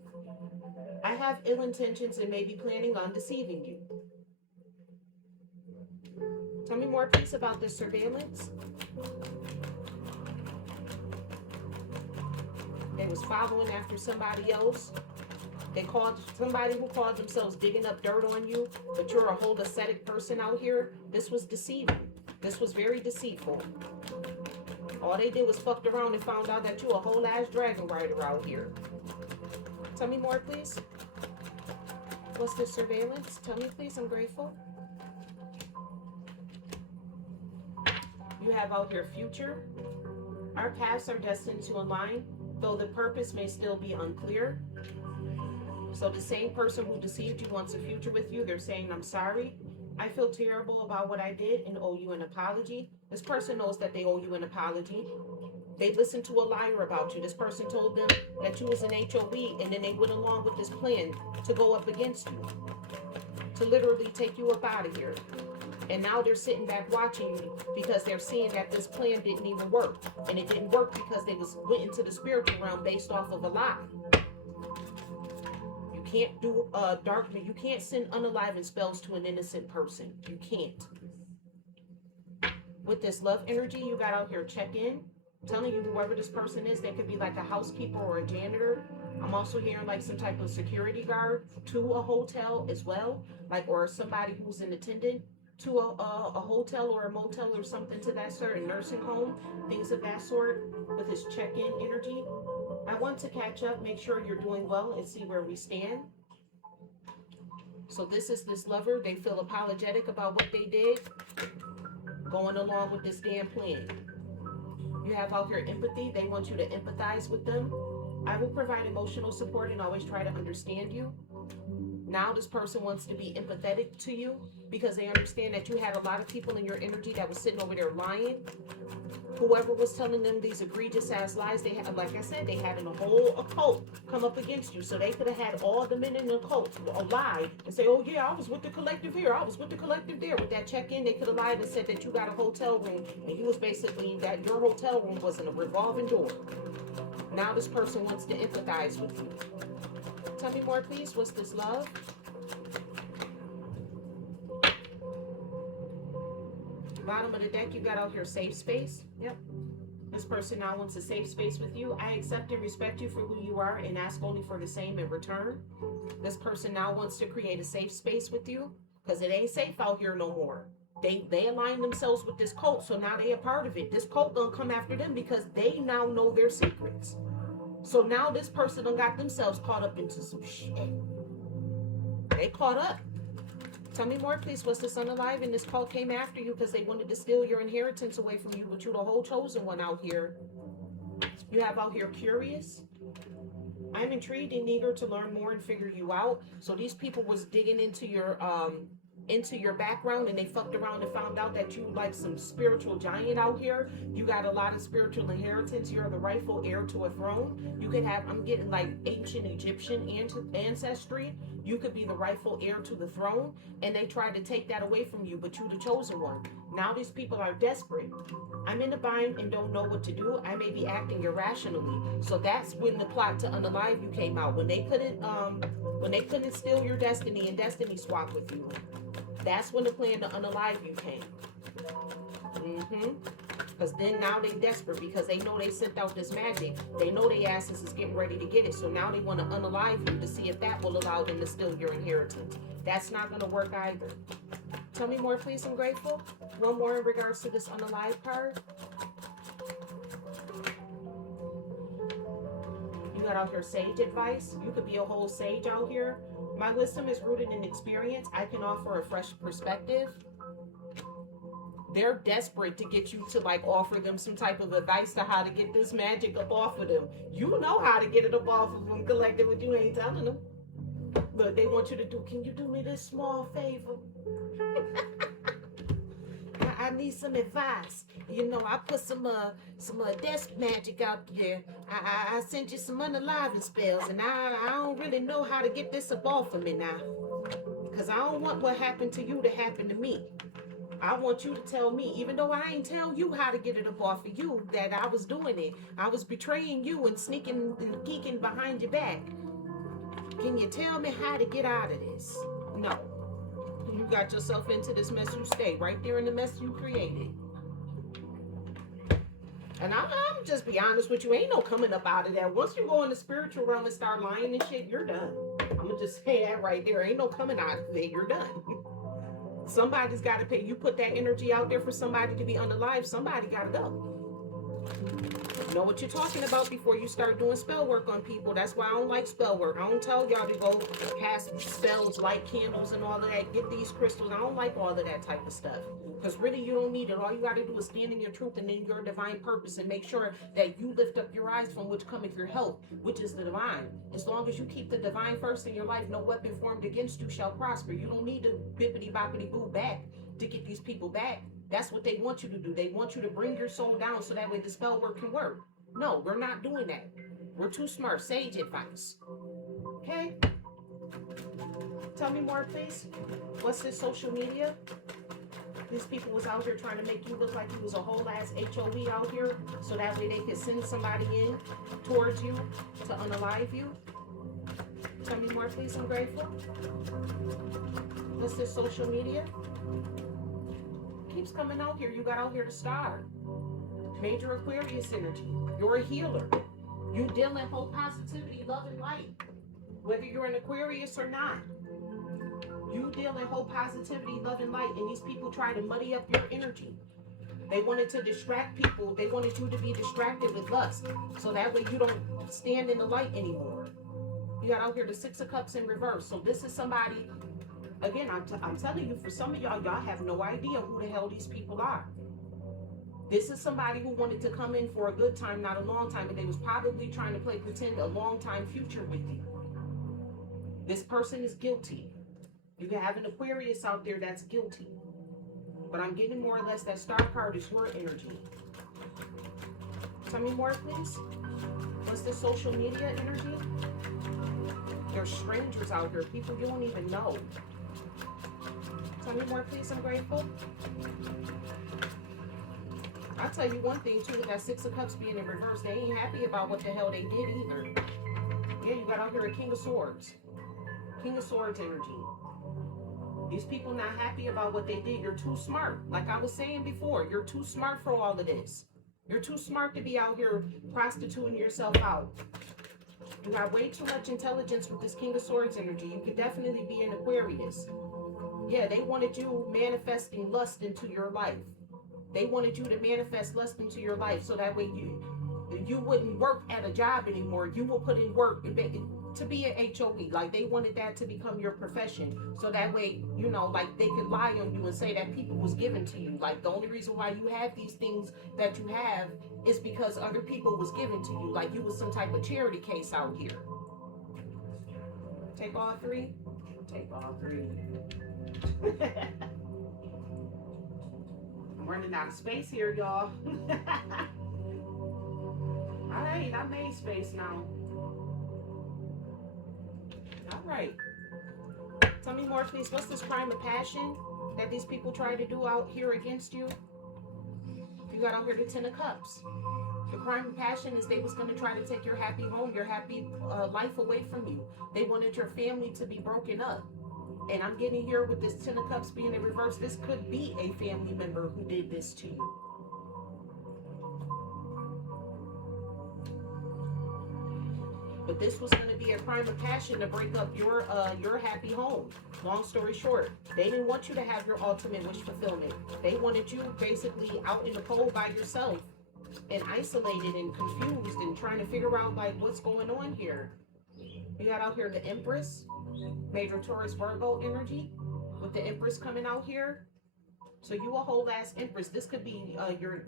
I have ill intentions and may be planning on deceiving you. Tell me more, please, about this surveillance. They was following after somebody else. They called somebody who called themselves digging up dirt on you, but you're a whole ascetic person out here. This was deceiving. This was very deceitful. All they did was fucked around and found out that you're a whole ass dragon rider out here. Tell me more, please. What's this surveillance? Tell me, please. I'm grateful. You have out here future. Our paths are destined to align, though the purpose may still be unclear. So the same person who deceived you wants a future with you. They're saying, I'm sorry. I feel terrible about what I did and owe you an apology. This person knows that they owe you an apology. They listened to a liar about you. This person told them that you was an HOE, and then they went along with this plan to go up against you, to literally take you up out of here. And now they're sitting back watching you because they're seeing that this plan didn't even work. And it didn't work because they went into the spiritual realm based off of a lie. You can't do darkness. You can't send unaliving spells to an innocent person. You can't. With this love energy, you got out here, check in. I'm telling you, whoever this person is, they could be like a housekeeper or a janitor. I'm also hearing like some type of security guard to a hotel as well, like, or somebody who's an attendant to a hotel or a motel or something to that sort, a nursing home, things of that sort, with his check-in energy. I want to catch up, make sure you're doing well, and see where we stand. So this is this lover. They feel apologetic about what they did, going along with this damn plan. You have out here empathy. They want you to empathize with them. I will provide emotional support and always try to understand you. Now this person wants to be empathetic to you because they understand that you had a lot of people in your energy that was sitting over there lying. Whoever was telling them these egregious ass lies, they had, like I said, they had a whole occult come up against you. So they could have had all the men in the occult lie and say, oh yeah, I was with the collective here, I was with the collective there. With that check-in, they could have lied and said that you got a hotel room and you was basically that your hotel room was in a revolving door. Now this person wants to empathize with you. Tell me more, please. What's this love? Bottom of the deck, you got out here safe space. Yep. This person now wants a safe space with you. I accept and respect you for who you are and ask only for the same in return. This person now wants to create a safe space with you because it ain't safe out here no more. They align themselves with this cult, so now they a part of it. This cult gonna come after them because they now know their secrets. So now this person done got themselves caught up into some shit. They caught up. Tell me more, please. Was this unalive and this cult came after you because they wanted to steal your inheritance away from you, but you the whole chosen one out here. You have out here curious. I'm intrigued and eager to learn more and figure you out. So these people was digging into your background and they fucked around and found out that you like some spiritual giant out here. You got a lot of spiritual inheritance. You're the rightful heir to a throne. You could have, I'm getting like ancient Egyptian ancestry. You could be the rightful heir to the throne, and they tried to take that away from you, but you the chosen one. Now these people are desperate. I'm in a bind and don't know what to do. I may be acting irrationally. So that's when the plot to unalive you came out. When they couldn't steal your destiny and destiny swap with you. That's when the plan to unalive you came. Because then now they desperate because they know they sent out this magic. They know they asses is getting ready to get it. So now they want to unalive you to see if that will allow them to steal your inheritance. That's not going to work either. Tell me more, please. I'm grateful. One more in regards to this unalive card. You got out here sage advice. You could be a whole sage out here. My wisdom is rooted in experience. I can offer a fresh perspective. They're desperate to get you to like offer them some type of advice to how to get this magic up off of them. You know how to get it up off of them, collective, but you ain't telling them. But they want you to do, can you do me this small favor? I need some advice. You know, I put some desk magic out there. I sent you some unaliving spells, and I don't really know how to get this up off of me now. Because I don't want what happened to you to happen to me. I want you to tell me, even though I ain't tell you how to get it up off of you, that I was doing it. I was betraying you and sneaking and geeking behind your back. Can you tell me how to get out of this? No. You got yourself into this mess, you stay right there in the mess you created. And I'm just be honest with you, ain't no coming up out of that. Once you go in the spiritual realm and start lying and shit, you're done. I'm gonna just say that right there. Ain't no coming out of it. You're done. Somebody's got to pay. You put that energy out there for somebody to be unalive, somebody got to go. Know what you're talking about before you start doing spell work on people. That's why I don't like spell work. I don't tell y'all to go cast spells, light candles and all of that. Get these crystals. I don't like all of that type of stuff. Because really you don't need it. All you got to do is stand in your truth and in your divine purpose and make sure that you lift up your eyes from which cometh your help, which is the divine. As long as you keep the divine first in your life, no weapon formed against you shall prosper. You don't need to bippity boppity boo back to get these people back. That's what they want you to do. They want you to bring your soul down so that way the spell work can work. No, we're not doing that. We're too smart. Sage advice. Okay? Tell me more, please. What's this social media? These people was out here trying to make you look like you was a whole ass HOE out here so that way they could send somebody in towards you to unalive you. Tell me more, please. I'm grateful. What's this social media? Keeps coming out here. You got out here to star. Major Aquarius energy. You're a healer. You deal in hope, positivity, love, and light. Whether you're an Aquarius or not. You deal in hope, positivity, love, and light. And these people try to muddy up your energy. They wanted to distract people. They wanted you to be distracted with lust. So that way you don't stand in the light anymore. You got out here the Six of Cups in reverse. So this is somebody, again, I'm telling you, for some of y'all have no idea who the hell these people are. This is somebody who wanted to come in for a good time, not a long time, and they was probably trying to play pretend a long time future with you. This person is guilty. You have an Aquarius out there that's guilty. But I'm getting more or less that star card is your energy. Tell me more, please. What's the social media energy? There's strangers out here, people you don't even know. Tell me more, please. I'm grateful. I'll tell you one thing, too, with that Six of Cups being in reverse, they ain't happy about what the hell they did either. Yeah, you got out here a King of Swords. King of Swords energy. These people not happy about what they did. You're too smart. Like I was saying before, you're too smart for all of this. You're too smart to be out here prostituting yourself out. You got way too much intelligence with this King of Swords energy. You could definitely be an Aquarius. Yeah, they wanted you manifesting lust into your life. They wanted you to manifest lust into your life so that way you wouldn't work at a job anymore. You will put in work to be an HOE. Like they wanted that to become your profession. So that way, you know, like they could lie on you and say that people was given to you. Like the only reason why you have these things that you have is because other people was given to you. Like you was some type of charity case out here. Take all three? Take all three. I'm running out of space here, y'all. Alright, I made space now. Alright. Tell me more, please. What's this crime of passion that these people try to do out here against you? You got out here the Ten of Cups. The crime of passion is they was going to try to take your happy home, your happy life away from you. They wanted your family to be broken up. And I'm getting here with this Ten of Cups being in reverse. This could be a family member who did this to you. But this was going to be a crime of passion to break up your happy home. Long story short, they didn't want you to have your ultimate wish fulfillment. They wanted you basically out in the cold by yourself and isolated and confused and trying to figure out like what's going on here. You got out here the Empress, major Taurus Virgo energy with the Empress coming out here. So you a whole ass Empress. This could be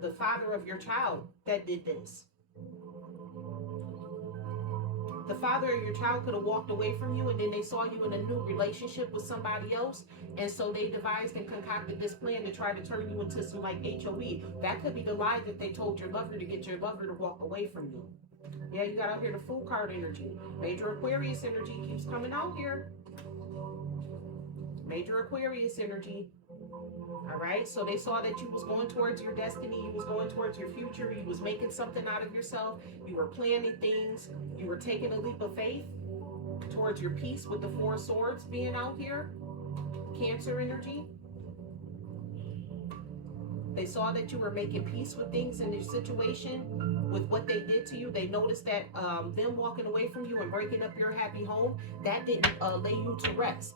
the father of your child that did this. The father of your child could have walked away from you and then they saw you in a new relationship with somebody else. And so they devised and concocted this plan to try to turn you into some like HOE. That could be the lie that they told your lover to get your lover to walk away from you. Yeah, you got out here the Fool card energy. Major Aquarius energy keeps coming out here. Major Aquarius energy. All right, so they saw that you was going towards your destiny, you was going towards your future, you was making something out of yourself, you were planning things, you were taking a leap of faith towards your peace with the Four of Swords being out here. Cancer energy. They saw that you were making peace with things in your situation, with what they did to you. They noticed that them walking away from you and breaking up your happy home, that didn't lay you to rest.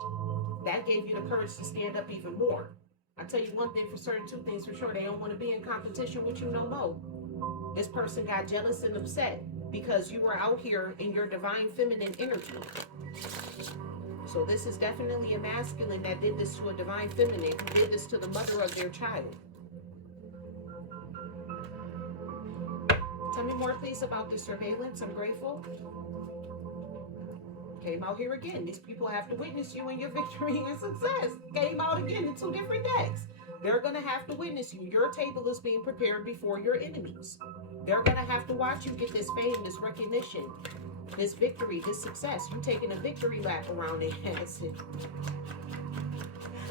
That gave you the courage to stand up even more. I tell you one thing for certain, two things for sure. They don't want to be in competition with you no more. This person got jealous and upset because you were out here in your divine feminine energy. So this is definitely a masculine that did this to a divine feminine, who did this to the mother of their child. Tell me more, please, about this surveillance. I'm grateful. Came out here again. These people have to witness you in your victory and success. Came out again in two different decks. They're going to have to witness you. Your table is being prepared before your enemies. They're going to have to watch you get this fame, this recognition, this victory, this success. You taking a victory lap around their ass.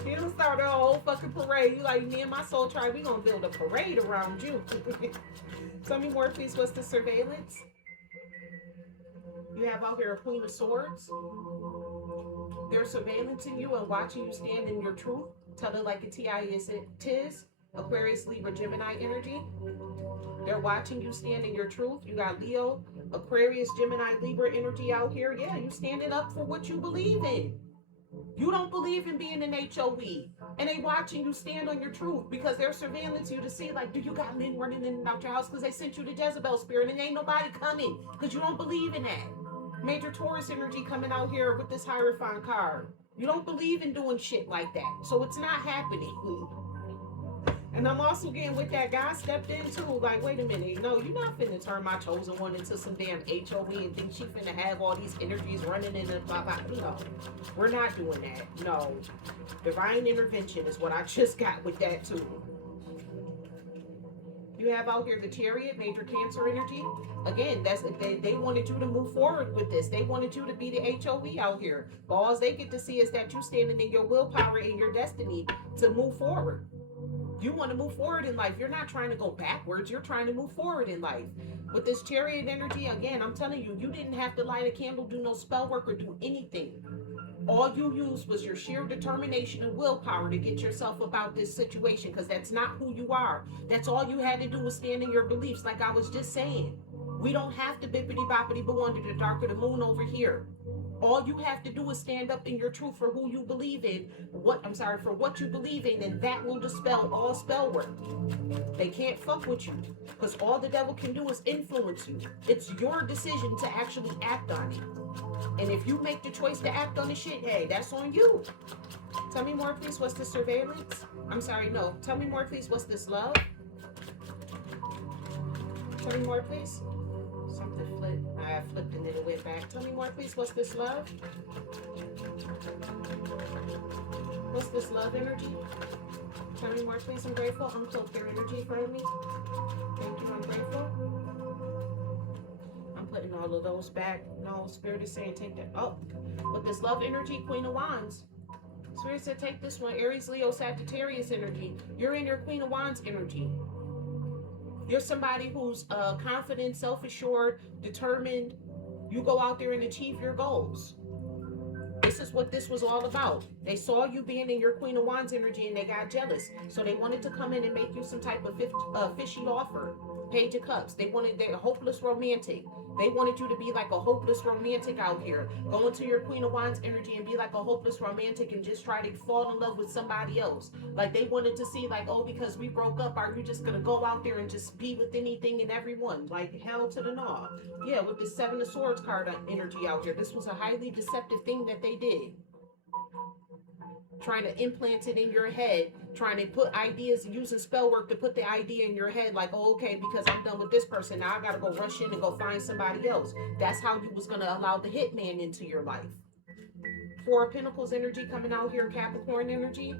You don't start a whole fucking parade. You like, me and my soul tribe, we going to build a parade around you. Tell me more, please. What's the surveillance? You have out here a Queen of Swords. They're surveillancing you and watching you stand in your truth. Tell it like it is. Aquarius, Libra, Gemini energy. They're watching you stand in your truth. You got Leo, Aquarius, Gemini, Libra energy out here. Yeah, you standing up for what you believe in. You don't believe in being an HOE. And they watching you stand on your truth because they're surveillance you to see, like, do you got men running in and out your house? Because they sent you the Jezebel spirit and ain't nobody coming because you don't believe in that. Major Taurus energy coming out here with this Hierophant card. You don't believe in doing shit like that. So it's not happening. And I'm also getting with that guy stepped in too. Like, wait a minute. No, you're not finna turn my chosen one into some damn HOE and think she finna have all these energies running in the blah, blah. No, we're not doing that. No. Divine intervention is what I just got with that too. You have out here the Chariot, major Cancer energy. Again, that's they wanted you to move forward with this. They wanted you to be the HOE out here. But all they get to see is that you standing in your willpower and your destiny to move forward. You want to move forward in life. You're not trying to go backwards. You're trying to move forward in life. With this Chariot energy, again, I'm telling you, you didn't have to light a candle, do no spell work, or do anything. All you used was your sheer determination and willpower to get yourself about this situation, because that's not who you are. That's all you had to do was stand in your beliefs, like I was just saying. We don't have to bippity boppity boo under the dark of the moon over here. All you have to do is stand up in your truth for who you believe in, for what you believe in, and that will dispel all spell work. They can't fuck with you, because all the devil can do is influence you. It's your decision to actually act on it. And if you make the choice to act on the shit, hey, that's on you. Tell me more, please. What's this surveillance? Tell me more, please. What's this love? Tell me more, please. Something flipped. I flipped and then it went back. Tell me more, please. What's this love? What's this love energy? Tell me more, please. I'm grateful. Uncloak your energy for me. Thank you. I'm grateful. I'm putting all of those back. No, Spirit is saying take that. Oh, with this love energy, Queen of Wands. Spirit said take this one. Aries, Leo, Sagittarius energy. You're in your Queen of Wands energy. You're somebody who's confident, self-assured, determined. You go out there and achieve your goals. This is what this was all about. They saw you being in your Queen of Wands energy and they got jealous. So they wanted to come in and make you some type of fishy offer. Page of Cups. They're a hopeless romantic. They wanted you to be like a hopeless romantic out here. Go into your Queen of Wands energy and be like a hopeless romantic and just try to fall in love with somebody else. Like they wanted to see like, oh, because we broke up, are you just going to go out there and just be with anything and everyone? Like hell to the no. Yeah, with the Seven of Swords card energy out here. This was a highly deceptive thing that they did. Trying to implant it in your head, trying to put ideas, using spell work to put the idea in your head like, oh, okay, because I'm done with this person, now I gotta go rush in and go find somebody else. That's how you was gonna allow the hitman into your life. Four of Pentacles energy coming out here, Capricorn energy.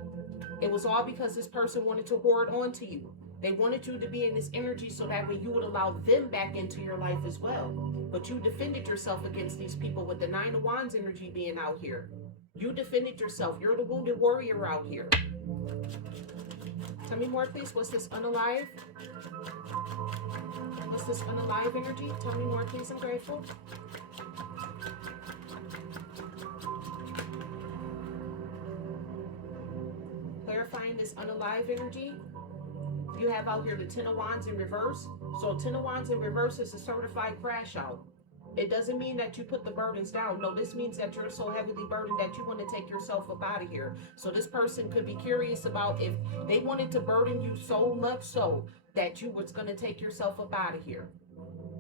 It was all because this person wanted to hoard onto you. They wanted you to be in this energy so that way you would allow them back into your life as well. But you defended yourself against these people with the Nine of Wands energy being out here. You defended yourself. You're the wounded warrior out here. Tell me more, please. What's this unalive? What's this unalive energy? Tell me more, please. I'm grateful. Clarifying this unalive energy. You have out here the Ten of Wands in reverse. So Ten of Wands in reverse is a certified crash out. It doesn't mean that you put the burdens down. No, this means that you're so heavily burdened that you want to take yourself up out of here. So this person could be curious about if they wanted to burden you so much so that you was going to take yourself up out of here.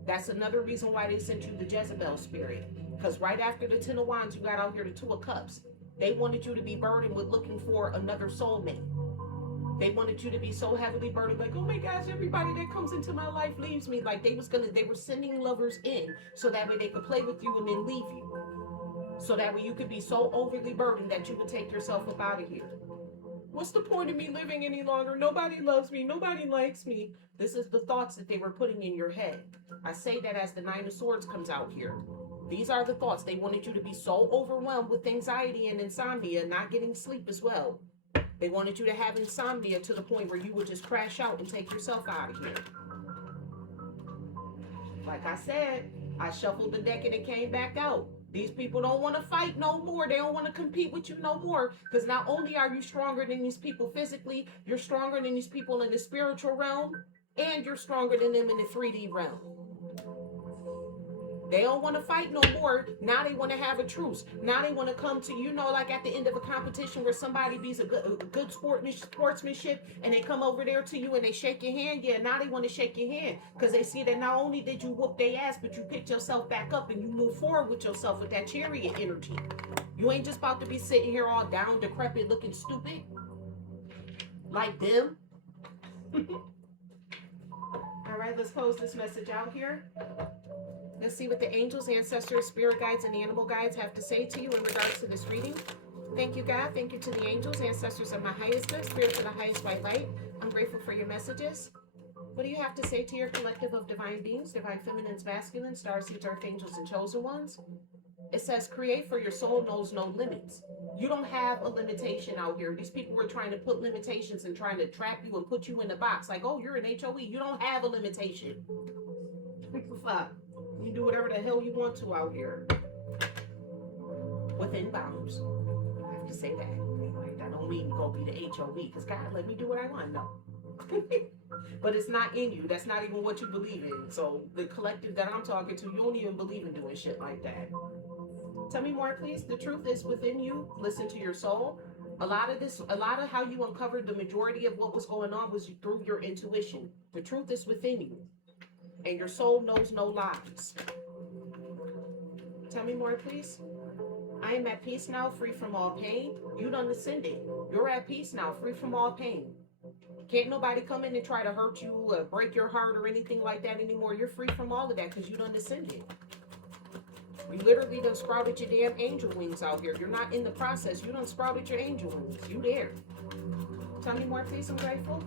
That's another reason why they sent you the Jezebel spirit. Because right after the Ten of Wands, you got out here the Two of Cups. They wanted you to be burdened with looking for another soulmate. They wanted you to be so heavily burdened, like, oh my gosh, everybody that comes into my life leaves me. Like they were sending lovers in so that way they could play with you and then leave you. So that way you could be so overly burdened that you would take yourself up out of here. What's the point of me living any longer? Nobody loves me. Nobody likes me. This is the thoughts that they were putting in your head. I say that as the Nine of Swords comes out here. These are the thoughts. They wanted you to be so overwhelmed with anxiety and insomnia, not getting sleep as well. They wanted you to have insomnia to the point where you would just crash out and take yourself out of here. Like I said, I shuffled the deck and it came back out. These people don't want to fight no more. They don't want to compete with you no more. Because not only are you stronger than these people physically, you're stronger than these people in the spiritual realm, and you're stronger than them in the 3D realm. They don't want to fight no more. Now they want to have a truce. Now they want to come to, you know, like at the end of a competition where somebody beats a good sportsmanship and they come over there to you and they shake your hand. Yeah, now they want to shake your hand because they see that not only did you whoop their ass, but you picked yourself back up and you move forward with yourself with that chariot energy. You ain't just about to be sitting here all down, decrepit, looking stupid like them. All right, let's close this message out here. Let's see what the angels, ancestors, spirit guides, and animal guides have to say to you in regards to this reading. Thank you, God. Thank you to the angels, ancestors of my highest good, spirits of the highest white light. I'm grateful for your messages. What do you have to say to your collective of divine beings, divine feminines, masculines, starseeds, earth angels, and chosen ones? It says, create, for your soul knows no limits. You don't have a limitation out here. These people were trying to put limitations and trying to trap you and put you in the box. Like, oh, you're an HOE. You don't have a limitation. Fuck. You do whatever the hell you want to out here. Within bounds. I have to say that. Like, that don't mean go be the HOE. Because God let me do what I want. No. But it's not in you. That's not even what you believe in. So the collective that I'm talking to, you don't even believe in doing shit like that. Tell me more, please. The truth is within you. Listen to your soul. A lot of how you uncovered the majority of what was going on was through your intuition. The truth is within you. And your soul knows no lies. Tell me more, please. I am at peace now, free from all pain. You done ascended. You're at peace now, free from all pain. Can't nobody come in and try to hurt you, break your heart or anything like that anymore. You're free from all of that because you done ascended. You literally done sprouted your damn angel wings out here. You're not in the process. You done sprouted your angel wings. You there. Tell me more, please. I'm grateful.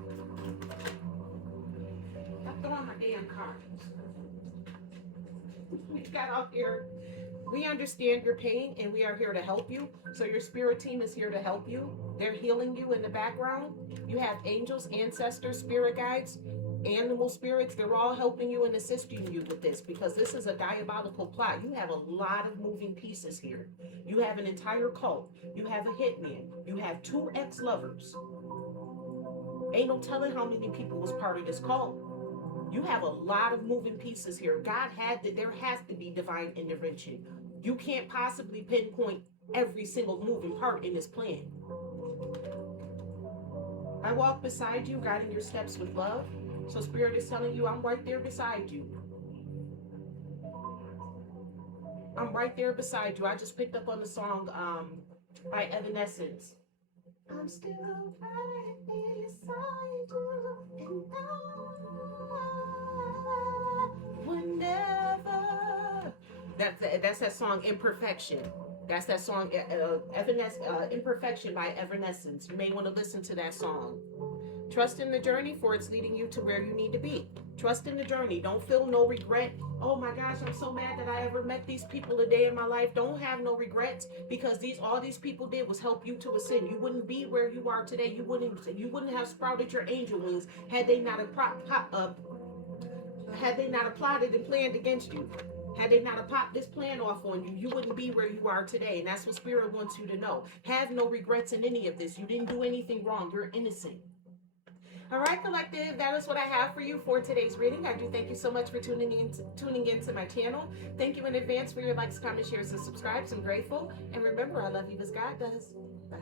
I throw on my damn cards. We got out here. We understand your pain and we are here to help you. So your spirit team is here to help you. They're healing you in the background. You have angels, ancestors, spirit guides, animal spirits. They're all helping you and assisting you with this because this is a diabolical plot. You have a lot of moving pieces here. You have an entire cult. You have a hitman. You have 2 ex-lovers. Ain't no telling how many people was part of this cult. You have a lot of moving pieces here. There has to be divine intervention. You can't possibly pinpoint every single moving part in this plan. I walk beside you, guiding your steps with love. So Spirit is telling you, I'm right there beside you. I'm right there beside you. I just picked up on the song by Evanescence. I'm still right beside you, and I will never. That's that song, Imperfection. That's that song, Imperfection by Evanescence. You may want to listen to that song. Trust in the journey, for it's leading you to where you need to be. Trust in the journey. Don't feel no regret. Oh my gosh, I'm so mad that I ever met these people a day in my life. Don't have no regrets because all these people did was help you to ascend. You wouldn't be where you are today. You wouldn't have sprouted your angel wings had they not plotted and planned against you. Had they not popped this plan off on you, you wouldn't be where you are today. And that's what Spirit wants you to know. Have no regrets in any of this. You didn't do anything wrong. You're innocent. All right, collective, that is what I have for you for today's reading. I do thank you so much for tuning in to my channel. Thank you in advance for your likes, comments, shares, and subscribes. I'm grateful. And remember, I love you as God does. Bye.